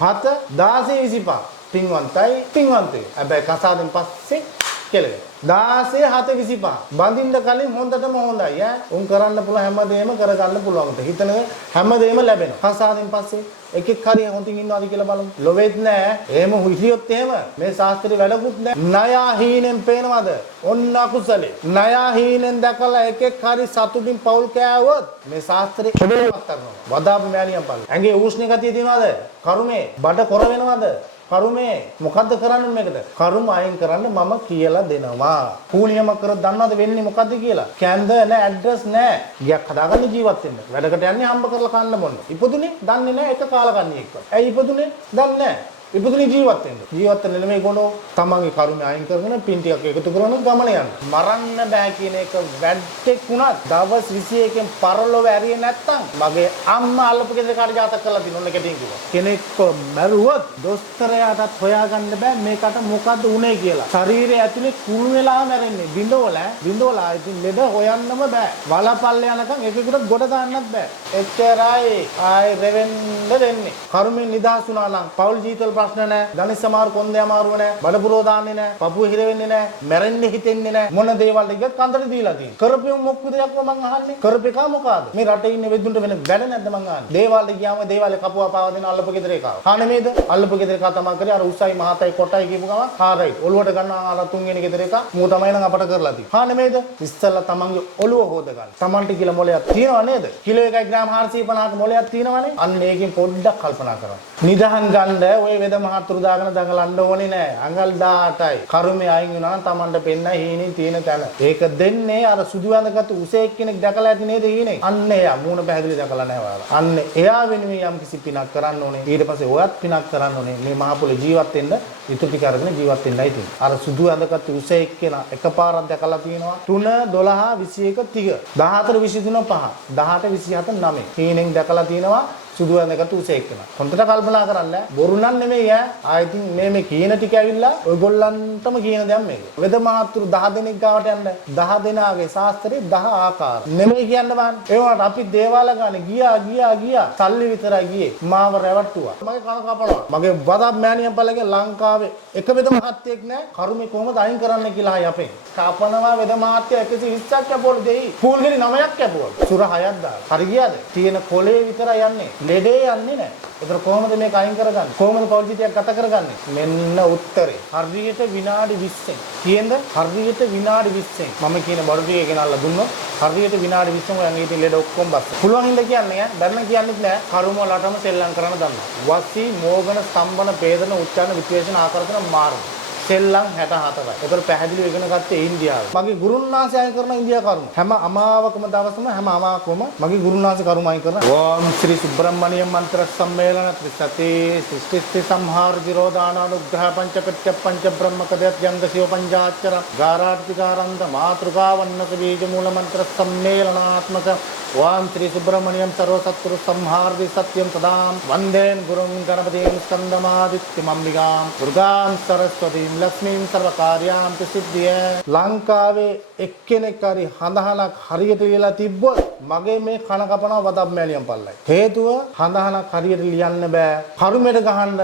7 16 25 පින්වන්තයි පින්වන්තයි. හැබැයි කසාදෙන් පස්සේ කෙලෙ 16 7 25 බඳින්න කලින් හොඳටම හොඳයි ඈ. උන් කරන්න පුළුවන් හැමදේම කරගන්න පුළුවන්. හිතන හැමදේම ලැබෙනවා. කසාදෙන් පස්සේ එකෙක් හරිය හොඳින් ඉන්නවාද කියලා බලමු. ලොවෙත් නෑ. එහෙම හිටියොත් එහෙම මේ ශාස්ත්‍රේ වැඩකුත් නෑ. ණය හීනෙන් පේනවද? ඔන්න අකුසලේ. ණය හීනෙන් දැකලා එකෙක් හරි සතුටින් පෞල් කෑවොත් මේ ශාස්ත්‍රේ ඔබේවත් කරනවා. වදාපු මෑණියන් පල්ල. ඇඟේ උෂ්ණ ගතිය තියනවද? කරුමේ බඩ කොර වෙනවද? කරුමේ මොකද්ද කරන්නේ මේකද? කරුම අයින් කරන්න මම කියලා දෙනවා. කූණියම කරොත් දන්නවද වෙන්නේ මොකද්ද කියලා? කැන්ද නෑ ඇඩ්‍රස් නෑ. ගියක් හදාගන්න ජීවත් වෙන්න. වැඩකට යන්නේ හම්බ කරලා කන්න බොන්න. ඉපදුනේ දන්නේ නෑ එක කාලකන්ණියෙක්වත්. ඇයි ඉපදුනේ? දන්නේ නෑ. ඉපදුනේ ජීවත් වෙන්න. ජීවත් වෙන්න නෙමෙයි කොනෝ තමන්ගේ කරුමේ අයින් කරගෙන පින් ටිකක් එකතු කරන ගමන යන්න. මරන්න බෑ කියන එක වැද්දෙක් වුණත් දවස් 21කින් පරලොව ඇරියේ නැත්තම් මගේ අම්මා අල්ලපු ගෙදර කාට ජාතක කරලා තියෙන ඔන්න කෙටින් කිව්වා. කෙනෙක්ව මැරුවොත් දොස්තරයාටත් හොයාගන්න බෑ මේකට මොකද්ද උනේ කියලා. ශරීරයේ ඇතුලේ කුණු වෙලා මැරෙන්නේ. බින්දෝලා ඉතින් ලෙඩ හොයන්නම බෑ. වලපල්ල යනකම් එකෙකුට ගොඩ දාන්නත් බෑ. එච්චරයි ආයි රෙවෙන්න දෙන්නේ. කරුමෙන් නිදහස් වුණා නම් පෞල් ජීවිතවල ප්‍රශ්න නැහැ. ධනිස් සමාරු කොන්දේ අමාරුව නැහැ. බඩ පුරව දාන්නේ නැහැ. පපුව හිර වෙන්නේ නැහැ. මැරෙන්න හිතෙන්නේ නැහැ. මොන දේවල් ටිකක් කන්දට දීලා තියෙන්නේ. කරපෙමු මොක්කද යක්ව මං අහන්නේ. කරපේකා මොකಾದ? මේ රටේ ඉන්න වෙද්දුන්ට වෙන වැඩ නැද්ද මං අහන්නේ. දේවාලේ ගියාම දේවාලේ කපුවා පාවා දෙන අල්ලපු ගෙදර එකා. හා නෙමෙයිද? අල්ලපු ගෙදර එකා තමයි කරේ අර උසයි මහතයි කොටයි කියපු ගම. හා රයිට්. ඔළුවට ගන්නවා අර තුන්වෙනි ගෙදර එකා. මූ තමයි නම් අපට කරලා තියෙන්නේ. හා නෙමෙයිද? ඉස්සල්ලා තමන්ගේ ඔළුව හොද ගන්න. තමන්ට කියලා මොලයක් තියනව නේද? කිලෝ 1 ග්‍රෑම් 450ක මොලයක් තියනවනේ. අන්න ඒකෙන් පොඩ්ඩක් කල්පනා කරන්න. නිදහන් ගන්න ඔය වෙද මහතුරු දාගෙන දඟලන්න ඕනේ නෑ. අඟල් 18යි. කරුමේ අයින් වෙනවා නම් තමන්ට පෙන්න හීනෙන් තියෙන තැන. ඒක දෙන්නේ අර සුදු වැඳගත් උසෙක් කෙනෙක් දැකලා ඇති නේද හීනේ? අන්න එයා මූණ පැහැදිලි දැකලා නැහැ ඔයාලා. අන්න එයා වෙනුවෙන් යම් කිසි පිනක් කරන්න ඕනේ. ඊට පස්සේ ඔයත් පිනක් කරන්න ඕනේ. මේ මහ පොළේ ජීවත් වෙන්න ඊට ටික අරගෙන ජීවත් වෙන්නයි තියෙන්නේ. අර සුදු වැඳගත් උසෙක් කෙනා එකපාරක් දැකලා තියෙනවා. 3 12 21 30 14 23 5 18 27 9 හීනෙන් දැකලා තියෙනවා. සුදු වැඳගත් උසෙක් කෙනා. හොඳට කල්පනා කරන්න. බොරු නම් නෙමෙයි ඈ. ආයෙත් මේ කීන ටික ඇවිල්ලා ඔයගොල්ලන්ටම කියන දෙයක් මේක. වෙද මහත්තුරු 10 දෙනෙක් ගාවට යන්න 10 දෙනාගේ ශාස්ත්‍රයේ 10 ආකාර. නෙමෙයි කියන්න බෑ. ඒ වුණාට අපි දේවාල ගානේ ගියා. සල්ලි විතරයි ගියේ. මාව රැවට්ටුවා. මගේ කන කපනවා. මගේ වදා මෑණියන් පළගේ ලංකාවේ එක වෙද මහත්තයෙක් නෑ. කරුමේ කොහොමද අයින් කරන්න කියලා හයි අපේ. කපනවා වෙද මහත්තය 120ක් කැපුවලු දෙයි. පූල්ගිරි 9ක් කැපුවලු. සුර 6ක් දාලා. හරි ගියාද? තියෙන කොලේ විතරයි යන්නේ. ලෙඩේ යන්නේ නැහැ. ඒතර කොහොමද මේක අයින් කරගන්නේ? කොහොමද පෞල් ජීවිතයක් ගත කරගන්නේ? මෙන්න උත්තරේ. හරියට විනාඩි 20න්. කියන්න හරියට විනාඩි 20න්. මම කියන බඩු ටික ගෙනල්ලා දුන්නොත් හරියට විනාඩි 20න් ඔයන් ඊට ලෙඩ ඔක්කොම බස්. පුළුවන් හින්දා කියන්නේ ඈ. බැන්න කියන්නෙත් නෑ. කරුම වලටම සෙල්ලම් කරන්න දන්නවා. වසී, මෝගන, ස්තම්භන, ભેදන, උච්චාරණ, විශ්ලේෂණ, ආකර්ෂණ මාර්ග. සෙල්ලම් 64යි. ඒතර පැහැදිලිව ඉගෙන ගත්තේ ඉන්දියාවේ. මගේ ගුරුන්නාන්සේ අයින් කරන ඉන්දියා කර්ම. හැම අමාවකම දවසම හැම අමාවකම මගේ ගුරුන්නාන්සේ කර්ම අයින් කරන. ඕම් ශ්‍රී සුබ්‍රහ්මණ්‍ය මන්ත්‍ර සම්මේලන ත්‍රිසති සෘෂ්ටි සංහාර විරෝධානානුග්‍රහ පංචපත්‍ය පංච බ්‍රහ්මකදයත් යංගසිය පංචාච්චර ගාරාර්ථිකාරන්ත මාතෘකාවන්නක බීජ මූල මන්ත්‍ර සම්මේලනාත්මක ඕම් ශ්‍රී සුබ්‍රහ්මණ්‍යම් සර්ව සත්තුරු සංහාරදි සත්‍යම් සදාම් වන්දේන් ගුරුන් ගණපතින් ස්කන්ධමාදිත්‍ය මම්බිකාම් දුර්ගාම් සරස්වතීම් ලක්ෂ්මීන් සර්වකාර්යාම් ප්‍රසිද්ධිය. ලංකාවේ එක්කෙනෙක් හරි හඳහනක් හරියට ලියලා තිබ්බොත් මගේ මේ කන කපනවා වදම් මෑණියන් පල්ලයි. හේතුව හඳහනක් හරියට ලියන්න බෑ. කරුමෙට ගහන්න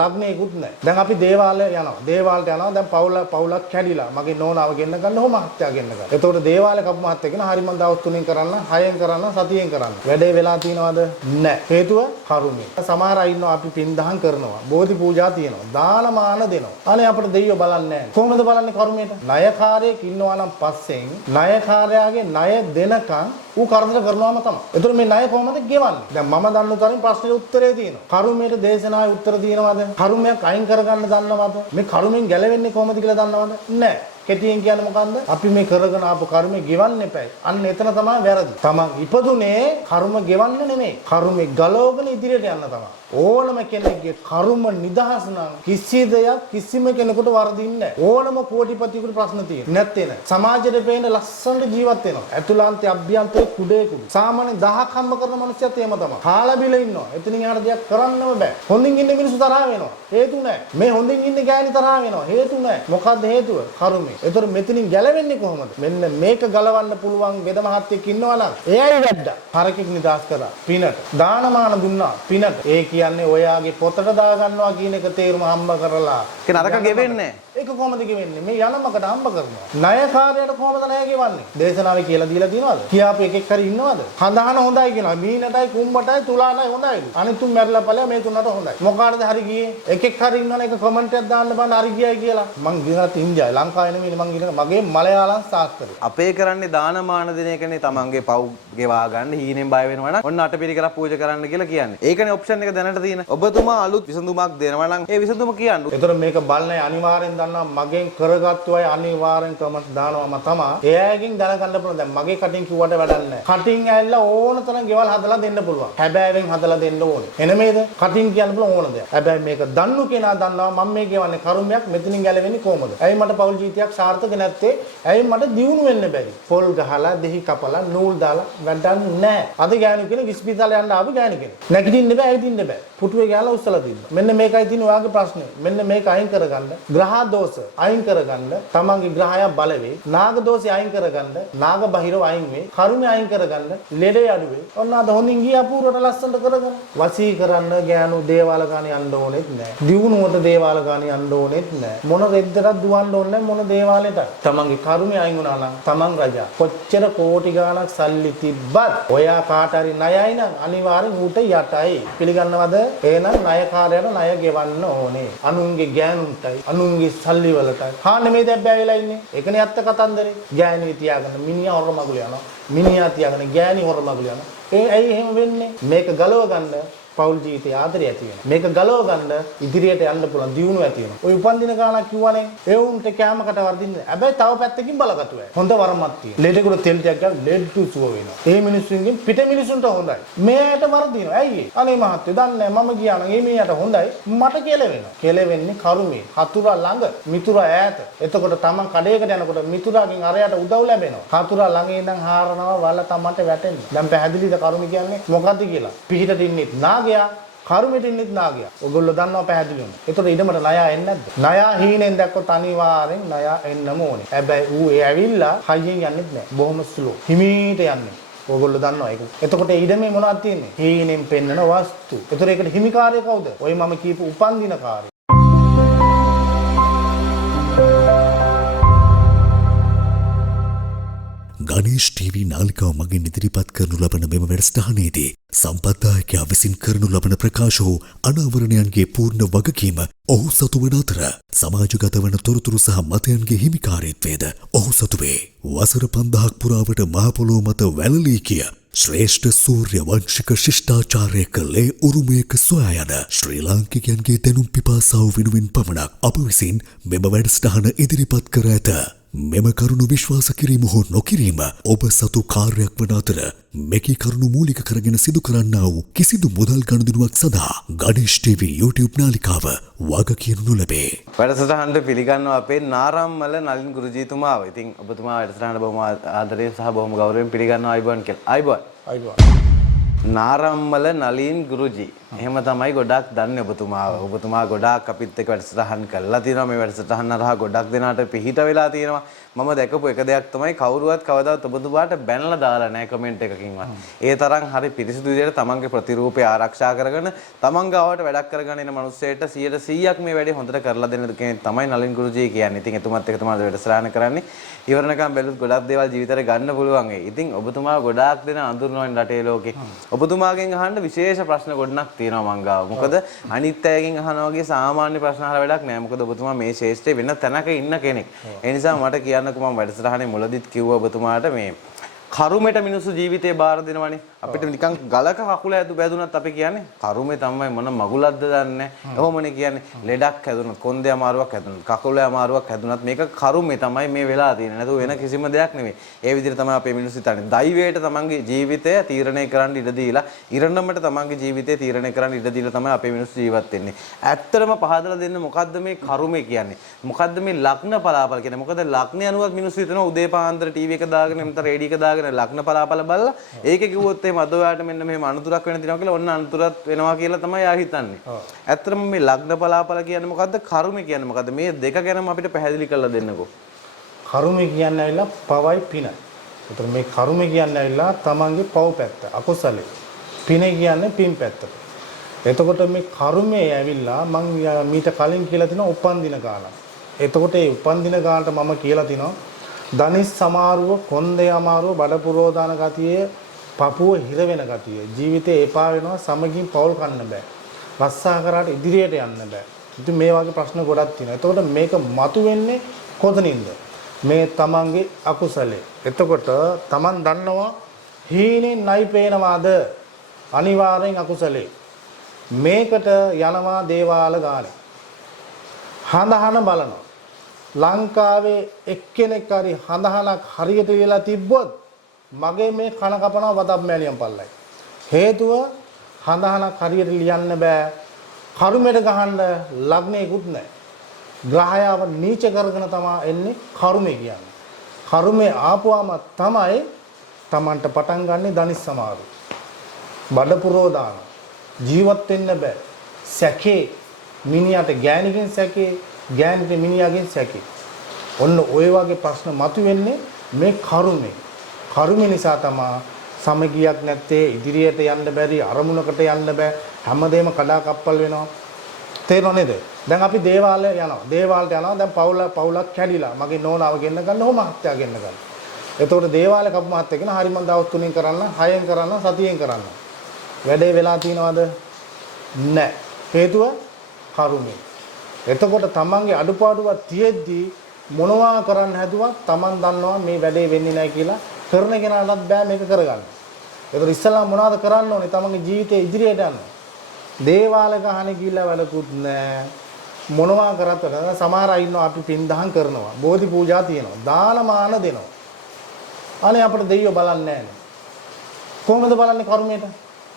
ලග්නේකුත් නැහැ. දැන් අපි දේවාලයට යනවා. දැන් පවුලක් කැඩිලා මගේ නෝනාව ගෙන්න ගන්න හොම මහත්තයා ගෙන්න ගන්න. එතකොට දේවාලේ කපු මහත්තයා කියන හරි මන් දවස් 3න් කරන්න 6න් කරන්න සතියෙන් කරන්න. වැඩේ වෙලා තියනවද? නැහැ. හේතුව කරුමේ. සමහර අය ඉන්නවා අපි පින් දහම් කරනවා. බෝධි පූජා තියනවා. දානමාන දෙනවා. අනේ අපිට දෙයියෝ බලන්නේ නැහැ. කොහොමද බලන්නේ කරුමේට? ණයකාරයෙක් ඉන්නවා නම් පස්සෙන් ණයකාරයාගේ ණය දෙනකන් ඌ කරදර කරනවාම තමයි. ඒතර මේ ණය කොහොමද ගෙවන්නේ? දැන් මම දන්න තරමින් ප්‍රශ්නේ උත්තරේ තියෙනවා. කරුමේට දේශනාවේ උත්තර තියෙනවද? කරුමයක් අයින් කරගන්න දන්නවද? මේ කරුමෙන් ගැලවෙන්නේ කොහොමද කියලා දන්නවද? නැහැ. කෙටියෙන් කියන්නේ මොකන්ද? අපි මේ කරගෙන ආපු කර්මය ගෙවන්න එපයි. අන්න එතන තමයි වැරදි. තමන් ඉපදුනේ කර්ම ගෙවන්න නෙමෙයි. කර්මෙ ගලවගෙන ඉදිරියට යන්න තමයි. ඕනම කෙනෙක්ගේ කර්ම නිදහස් නම් කිසි දෙයක් කිසිම කෙනෙකුට වරදින්නේ නැහැ. ඕනම කෝටිපතියෙකුට ප්‍රශ්න තියෙනවා. නැත්තේ නෑ. සමාජයට පේන ලස්සනට ජීවත් වෙනවා. ඇතුළාන්තේ අභ්‍යන්තරේ කුඩේ කුඩු. සාමාන්‍ය 1000ක් හම්බ කරන මිනිස්සුත් එහෙම තමයි. කාලා බිල ඉන්නවා. එතනින් එහාට දෙයක් කරන්නම බෑ. හොඳින් ඉන්න මිනිස්සු තරහ වෙනවා. හේතු නැහැ. මේ හොඳින් ඉන්න ගෑණි තරහ වෙනවා. හේතු නැහැ. මොකද්ද හේතුව? කර්මය. ඒතර මෙතනින් ගැලවෙන්නේ කොහොමද? මෙන්න මේක ගලවන්න පුළුවන් වෙද මහත්තයෙක් ඉන්නවා නම් එයයි වැඩ. හරකෙක් නිදාස් කරා පිනට. දානමාන දුන්නා පිනට. ඒ කියන්නේ ඔයාගේ පොතට දා ගන්නවා කියන එක තේරුම හම්බ කරලා. ඒක නරක ගෙවෙන්නේ. ඒක කොහොමද ගෙවෙන්නේ? මේ යනමකට හම්බ කරනවා. ණයකාරයට කොහොමද ණය ගෙවන්නේ? දේශනාවේ කියලා දීලා තියෙනවද? කියාපු එකෙක් හරි ඉන්නවද? හඳහන හොඳයි කියනවා. මීනටයි කුඹටයි තුලාටයි හොඳයි. අනිත් තුන් මැරලා ඵලය මේ තුනට හොඳයි. මොකාටද හරි ගියේ? එකෙක් හරි ඉන්නවනේ ඒක කමෙන්ට් එකක් දාන්න බෑ හරි ගියයි කියලා. මං ගිනත් ඉන්දියාවේ ලංකාවේ නෙමෙයි මං ගින මගේ මලයාලම් සාස්ත්‍රය. අපේ කරන්නේ දානමාන දෙන එකනේ තමන්ගේ පව් ගෙවා ගන්න හීනෙන් බය වෙනවා නම් ඔන්න අටපිරිකරක් පූජා කරන්න කියලා කියන්නේ. ඒකනේ ඔප්ෂන් එක දැනට තියෙන. ඔබතුමා අලුත් විසඳුමක් දෙනවා නම් ඒ විසඳුම කියන්න. ඒතර මේක බලන්නේ අනිවාර්යෙන් දන්නවා මගෙන් කරගත්තු අය අනිවාර්යෙන් කමෙන්ට් දානවාම තමයි. එයාගෙන් දැනගන්න පුළුවන්. දැන් මගේ කටින් කිව්වට වැඩක් නැහැ. කටින් ඇවිල්ලා ඕන තරම් ගෙවල් හදලා දෙන්න පුළුවන්. හැබැයිෙන් හදලා දෙන්න ඕනේ. එන මේද කටින් කියන්න පුළුවන් ඕන දෙයක්. හැබැයි මේක දන්නු කෙනා දන්නවා මම මේ ගෙවන්නේ කර්මයක් මෙතනින් ගැලවෙන්නේ කොහොමද? ඇයි මට පෞල් ජීවිතයක් සාර්ථක නැත්තේ? ඇයි මට දියුණු වෙන්න බැරි? පොල් ගහලා දෙහි කපලා නූල් දාලා වැඩක් නැහැ. අද ගෑනු කෙනෙක් ඉස්පිරිතාලේ යන්න ආපු ගෑනු කෙනෙක්. නැගිටින්න බෑ ඇවිදින්න බෑ. පුටුවේ ගාලා උස්සලා තිබ්බා. මෙන්න මේකයි තියෙන ඔයාගේ ප්‍රශ්නේ. මෙන්න මේක අයින් කරගන්න. ග්‍රහ දෝෂ අයින් කරගන්න. තමන්ගේ ග්‍රහය බල වේ. නාග දෝෂය අයින් කරගන්න. නාග බහිරව අයින් වේ. කර්මය අයින් කරගන්න. ලෙඩේ අඩු වේ. ඔන්න අද හොඳින් ගියා පූර්වට ලස්සනට කරගෙන. වසී කරන්න ගෑනු දේවාල ගානේ යන්න ඕනෙත් නැහැ. දියුණුවට දේවාල ගානේ යන්න ඕනෙත් නැහැ. මොන රෙද්දටත් දුවන්න ඕනේ නැහැ මොන දේවාලෙට. තමන්ගේ කර්මය අයින් වුණා නම් තමන් රජා. කොච්චර කෝටි ගාණක් සල්ලි තිබ්බත් ඔයා කාට හරි ණයයි නම් අනිවාර්යෙන් ඌට යටයි. පිළිගන්නවද? එහෙනම් ණයකාරයට ණය ගෙවන්න ඕනේ. අනුන්ගේ ගෑනුන්ටයි අනුන්ගේ සල්ලි වලටයි. හාන්නේ මේ දැබ්බෑ වෙලා ඉන්නේ. ඒකනේ ඇත්ත කතන්දරේ. ගෑණි තියාගෙන මිනිහා හොර මගුල යනවා. මිනිහා තියාගෙන ගෑණි හොර මගුල යනවා. ඒ ඇයි එහෙම වෙන්නේ? මේක ගලව ගන්න පෞල් ජීවිතයේ ආදරය ඇති වෙනවා. මේක ගලව ගන්න ඉදිරියට යන්න පුළුවන් දියුණුව ඇති වෙනවා. ඔය උපන්දින ගානක් කිව්වනේ ඒ උන්ට කැමකට වර්ධින්නේ. හැබැයි තව පැත්තකින් බලගතුයි. හොඳ වරමක් තියෙනවා. ලෙඩේකට තෙල් ටිකක් ගන්න ලෙඩ සුව වෙනවා. ඒ මිනිස්සුන්ගෙන් පිට මිනිස්සුන්ට හොඳයි. මේකට වර්ධිනවා. ඇයි ඒ? අනේ මහත්තයෝ දන්නේ නැහැ මම ගියා නම් ඒ මිනිහට හොඳයි. මට කෙලවෙනවා. කෙලවෙන්නේ කරුමේ. හතුරා ළඟ මිතුරා ඈත. එතකොට තමන් කඩේකට යනකොට මිතුරාගෙන් අරයට උදව් ලැබෙනවා. හතුරා ළඟ ඉඳන් හාරනවා වල තමන්ට වැටෙන්නේ. දැන් පැහැදිලිද කරුමේ කියන්නේ මොකද්ද කියලා? පිහිටට ඉන්නේ නාග කර්මෙට ඉන්නෙත් නාගයා. ඔයගොල්ලෝ දන්නවා පැහැදිලිවම. ඒතකොට ඊඩමට ණයා එන්නේ නැද්ද? ණයා හීනෙන් දැක්කොත් අනිවාර්යෙන් ණයා එන්නම ඕනේ. හැබැයි ඌ ඒ ඇවිල්ලා හයියෙන් යන්නෙත් නැහැ. බොහොම ස්ලෝ. හිමීට යන්නේ. ඕගොල්ලෝ දන්නවා ඒක. එතකොට ඊඩමේ මොනවද තියෙන්නේ? හීනෙන් පෙන්නන වස්තු. ඒතකොට ඒකට හිමිකාරය කවුද? ඔය මම කියපු උපන්දිනකාරය. ගණේෂ් ටීවී නාලිකාව මගින් ඉදිරිපත් කරනු ලබන මෙම වැඩසටහනේදී සම්පත්දායකයා විසින් කරනු ලබන ප්‍රකාශ හෝ අනාවරණයන්ගේ පූර්ණ වගකීම ඔහු සතු වන අතර සමාජගත වන තොරතුරු සහ මතයන්ගේ හිමිකාරීත්වයද ඔහු සතු වේ. වසර 5000ක් පුරාවට මහ පොළොව මත වැළලී කිය ශ්‍රේෂ්ඨ සූර්ය වංශික ශිෂ්ටාචාරයක ලේ උරුමයක සොයා යන ශ්‍රී ලාංකිකයන්ගේ දැනුම් පිපාසාව වෙනුවෙන් පමණක් අප විසින් මෙම වැඩසටහන ඉදිරිපත් කර ඇත. මෙම කරුණු විශ්වාස කිරීම හෝ නොකිරීම ඔබ සතු කාර්යයක් වන අතර මෙකී කරුණු මූලික කරගෙන සිදු කරන්නා වූ කිසිදු මුදල් ගනුදෙනුවක් සඳහා ගණේෂ් ටීවී YouTube නාලිකාව වගකියනු නොලැබේ. වැඩසටහනට පිළිගන්නවා අපේ නාරම්මල නලින් ගුරුජීතුමාව. ඉතින් ඔබතුමා වැඩසටහනට බොහොම ආදරයෙන් සහ බොහොම ගෞරවයෙන් පිළිගන්නවා අයිබෝන් කියලා. අයිබෝන්. නාරම්මල නලින් ගුරුජී. එහෙම තමයි ගොඩක් දන්නේ ඔබතුමාව. ඔබතුමා ගොඩාක් අපිත් එක්ක වැඩසටහන් කළා තියෙනවා. මේ වැඩසටහන හරහා ගොඩක් දෙනාට පිහිට වෙලා තියෙනවා. මම දැකපු එක දෙයක් තමයි කවුරුවත් කවදාවත් ඔබතුමාට බැනලා දාලා නැහැ කමෙන්ට් එකකින්වත්. ඒ තරම් හරි පිරිසිදු විදිහට තමන්ගේ ප්‍රතිරූපය ආරක්ෂා කරගෙන තමන් ගාවට වැඩක් කරගෙන ඉන්න මිනිස්සෙට 100%ක් මේ වැඩේ හොඳට කරලා දෙන්න කෙනෙක් තමයි නලින් ගුරුජී කියන්නේ. ඉතින් එතුමත් එක තමයි වැඩසටහන කරන්නේ. ඉවරනකම් බැලුත් ගොඩක් දේවල් ජීවිතේට ගන්න පුළුවන් වෙයි. ඉතින් ඔබතුමා ගොඩාක් දෙනා අඳුරනවනේ රටේ ලෝකේ. ඔබතුමාගෙන් අහන්න විශේෂ ප්‍රශ්න ගොඩනක් තියෙනවා මං ගාව. මොකද අනිත් අයගෙන් අහනවා වගේ සාමාන්‍ය ප්‍රශ්න අහලා වැඩක් නෑ. මොකද ඔබතුමා මේ ශේෂ්ත්‍රයේ වෙන තැනක ඉන්න කෙනෙක්. ඒ නිසා මට කියන්නකෝ මම වැඩසටහනේ මුලදිත් කිව්වා ඔබතුමාට මේ කරුමෙට මිනිස්සු ජීවිතේ බාර දෙනවනේ. අපිට නිකන් ගලක කකුල බැදුනත් අපි කියන්නේ කරුමේ තමයි මොන මගුලක්ද දන්නේ. එහෙමනේ කියන්නේ. ලෙඩක් හැදුනත්, කොන්දේ අමාරුවක් හැදුනත්, කකුලේ අමාරුවක් හැදුනත් මේක කරුමේ තමයි මේ වෙලා තියෙන්නේ. නැතුව වෙන කිසිම දෙයක් නෙමෙයි. ඒ විදිහට තමයි අපේ මිනිස්සු හිතන්නේ. දෛවයට තමන්ගේ ජීවිතය තීරණය කරන්න ඉඩ දීලා, ඉරණමට තමන්ගේ ජීවිතය තීරණය කරන්න ඉඩ දීලා තමයි අපේ මිනිස්සු ජීවත් වෙන්නේ. ඇත්තටම පහදලා දෙන්න මොකද්ද මේ කරුමේ කියන්නේ? මොකද්ද මේ ලග්න පලාපල කියන්නේ? මොකද ලග්න අනුවත් මිනිස්සු හිතනවා උදේ පාන්දර ටීවී එක දාගෙන නැත්නම් රේඩියෝ එක දාගෙන ලග්න පලාපල බලලා ඒකේ කිව්වොත් එහෙම අද ඔයාලට මෙන්න මෙහෙම අනුතුරක් වෙන තියෙනවා කියලා ඔන්න අනුතුරක් වෙනවා කියලා තමයි ආ හිතන්නේ. ඇත්තටම මේ ලග්න පලාපල කියන්නේ මොකද්ද? කර්ම කියන්නේ මොකද්ද? මේ දෙක ගැනම අපිට පැහැදිලි කරලා දෙන්නකෝ. කර්මය කියන්නේ ඇවිල්ලා පවයි පිනයි. ඒතර මේ කර්මය කියන්නේ ඇවිල්ලා තමන්ගේ පව් පැත්ත අකුසලේ. පින කියන්නේ පින් පැත්ත. එතකොට මේ කර්මය ඇවිල්ලා මම මීට කලින් කියලා තිනවා උපන් දින ගානක්. එතකොට ඒ උපන් දින ගානට මම කියලා තිනවා ධනිස් සමාරුව, කොන්දේ අමාරුව, බඩ පුරෝදාන ගතිය, පපුව හිර වෙන ගතිය. ජීවිතේ එපා වෙනවා, සමගින් පෞල් කන්න බෑ. රස්සා කරාට ඉදිරියට යන්න බෑ. ඉතින් මේ වගේ ප්‍රශ්න ගොඩක් තියෙනවා. එතකොට මේක මතුවෙන්නේ කොතනින්ද? මේ තමන්ගේ අකුසලේ. එතකොට තමන් දන්නවා හීනෙන් නයි පේනවාද? අනිවාර්යෙන් අකුසලේ. මේකට යනවා දේවාල ගානේ. හඳහන බලනවා. ලංකාවේ එක්කෙනෙක් හරි හඳහනක් හරියට ලියලා තිබ්බොත් මගේ මේ කන කපනවා වදම් මෑලියන් පල්ලයි. හේතුව හඳහනක් හරියට ලියන්න බෑ. කර්මයට ගහන්න ලග්නයකුත් නැහැ. ග්‍රහයාව නීච කරගෙන තමයි එන්නේ කර්මය කියන්නේ. කර්මය ආපුවාම තමයි Tamanට පටන් ගන්නෙ ධනිස් සමාරු. බඩ පුරෝදාන. ජීවත් වෙන්න බෑ. සැකේ මිනිහට ගෑණිගෙන් සැකේ, ගෑණිට මිනිහගෙන් සැකේ. ඔන්න ඔය වගේ ප්‍රශ්න මතුවෙන්නේ මේ කර්මය. කර්මය නිසා තමයි සමගියක් නැත්තේ, ඉදිරියට යන්න බැරි, අරමුණකට යන්න බෑ, හැමදේම කඩා කප්පල් වෙනවා. තේරෙනව නේද? දැන් අපි දේවාලය යනවා. දේවාලට යනවා. දැන් පවුලක් කැඩිලා. මගේ නෝනාව ගෙන්න ගන්න, හොම මහත්තයා ගෙන්න ගන්න. එතකොට දේවාලේ කපු මහත්තයා කියන හරි මන් දවස් 3න් කරන්න, 6න් කරන්න, සතියෙන් කරන්න. වැඩේ වෙලා තියනවද? නැහැ. හේතුව කර්මය. එතකොට තමන්ගේ අඩුපාඩුවක් තියෙද්දි මොනවා කරන්න හැදුවත් තමන් දන්නවා මේ වැඩේ වෙන්නේ නැහැ කියලා කරන කෙනාටත් බෑ මේක කරගන්න. ඒතර ඉස්සලා මොනවද කරන්න ඕනේ? තමන්ගේ ජීවිතේ ඉදිරියට යන්න. දේවාලක අහන්නේ ගිහිල්ලා වැඩකුත් නැහැ. මොනවා කරත් සමහර අය ඉන්නවා අපි පින් දහම් කරනවා. බෝධි පූජා තියෙනවා. දානමාන දෙනවා. අනේ අපිට දෙයියෝ බලන්නේ නැහැ. කොහොමද බලන්නේ කර්මයට?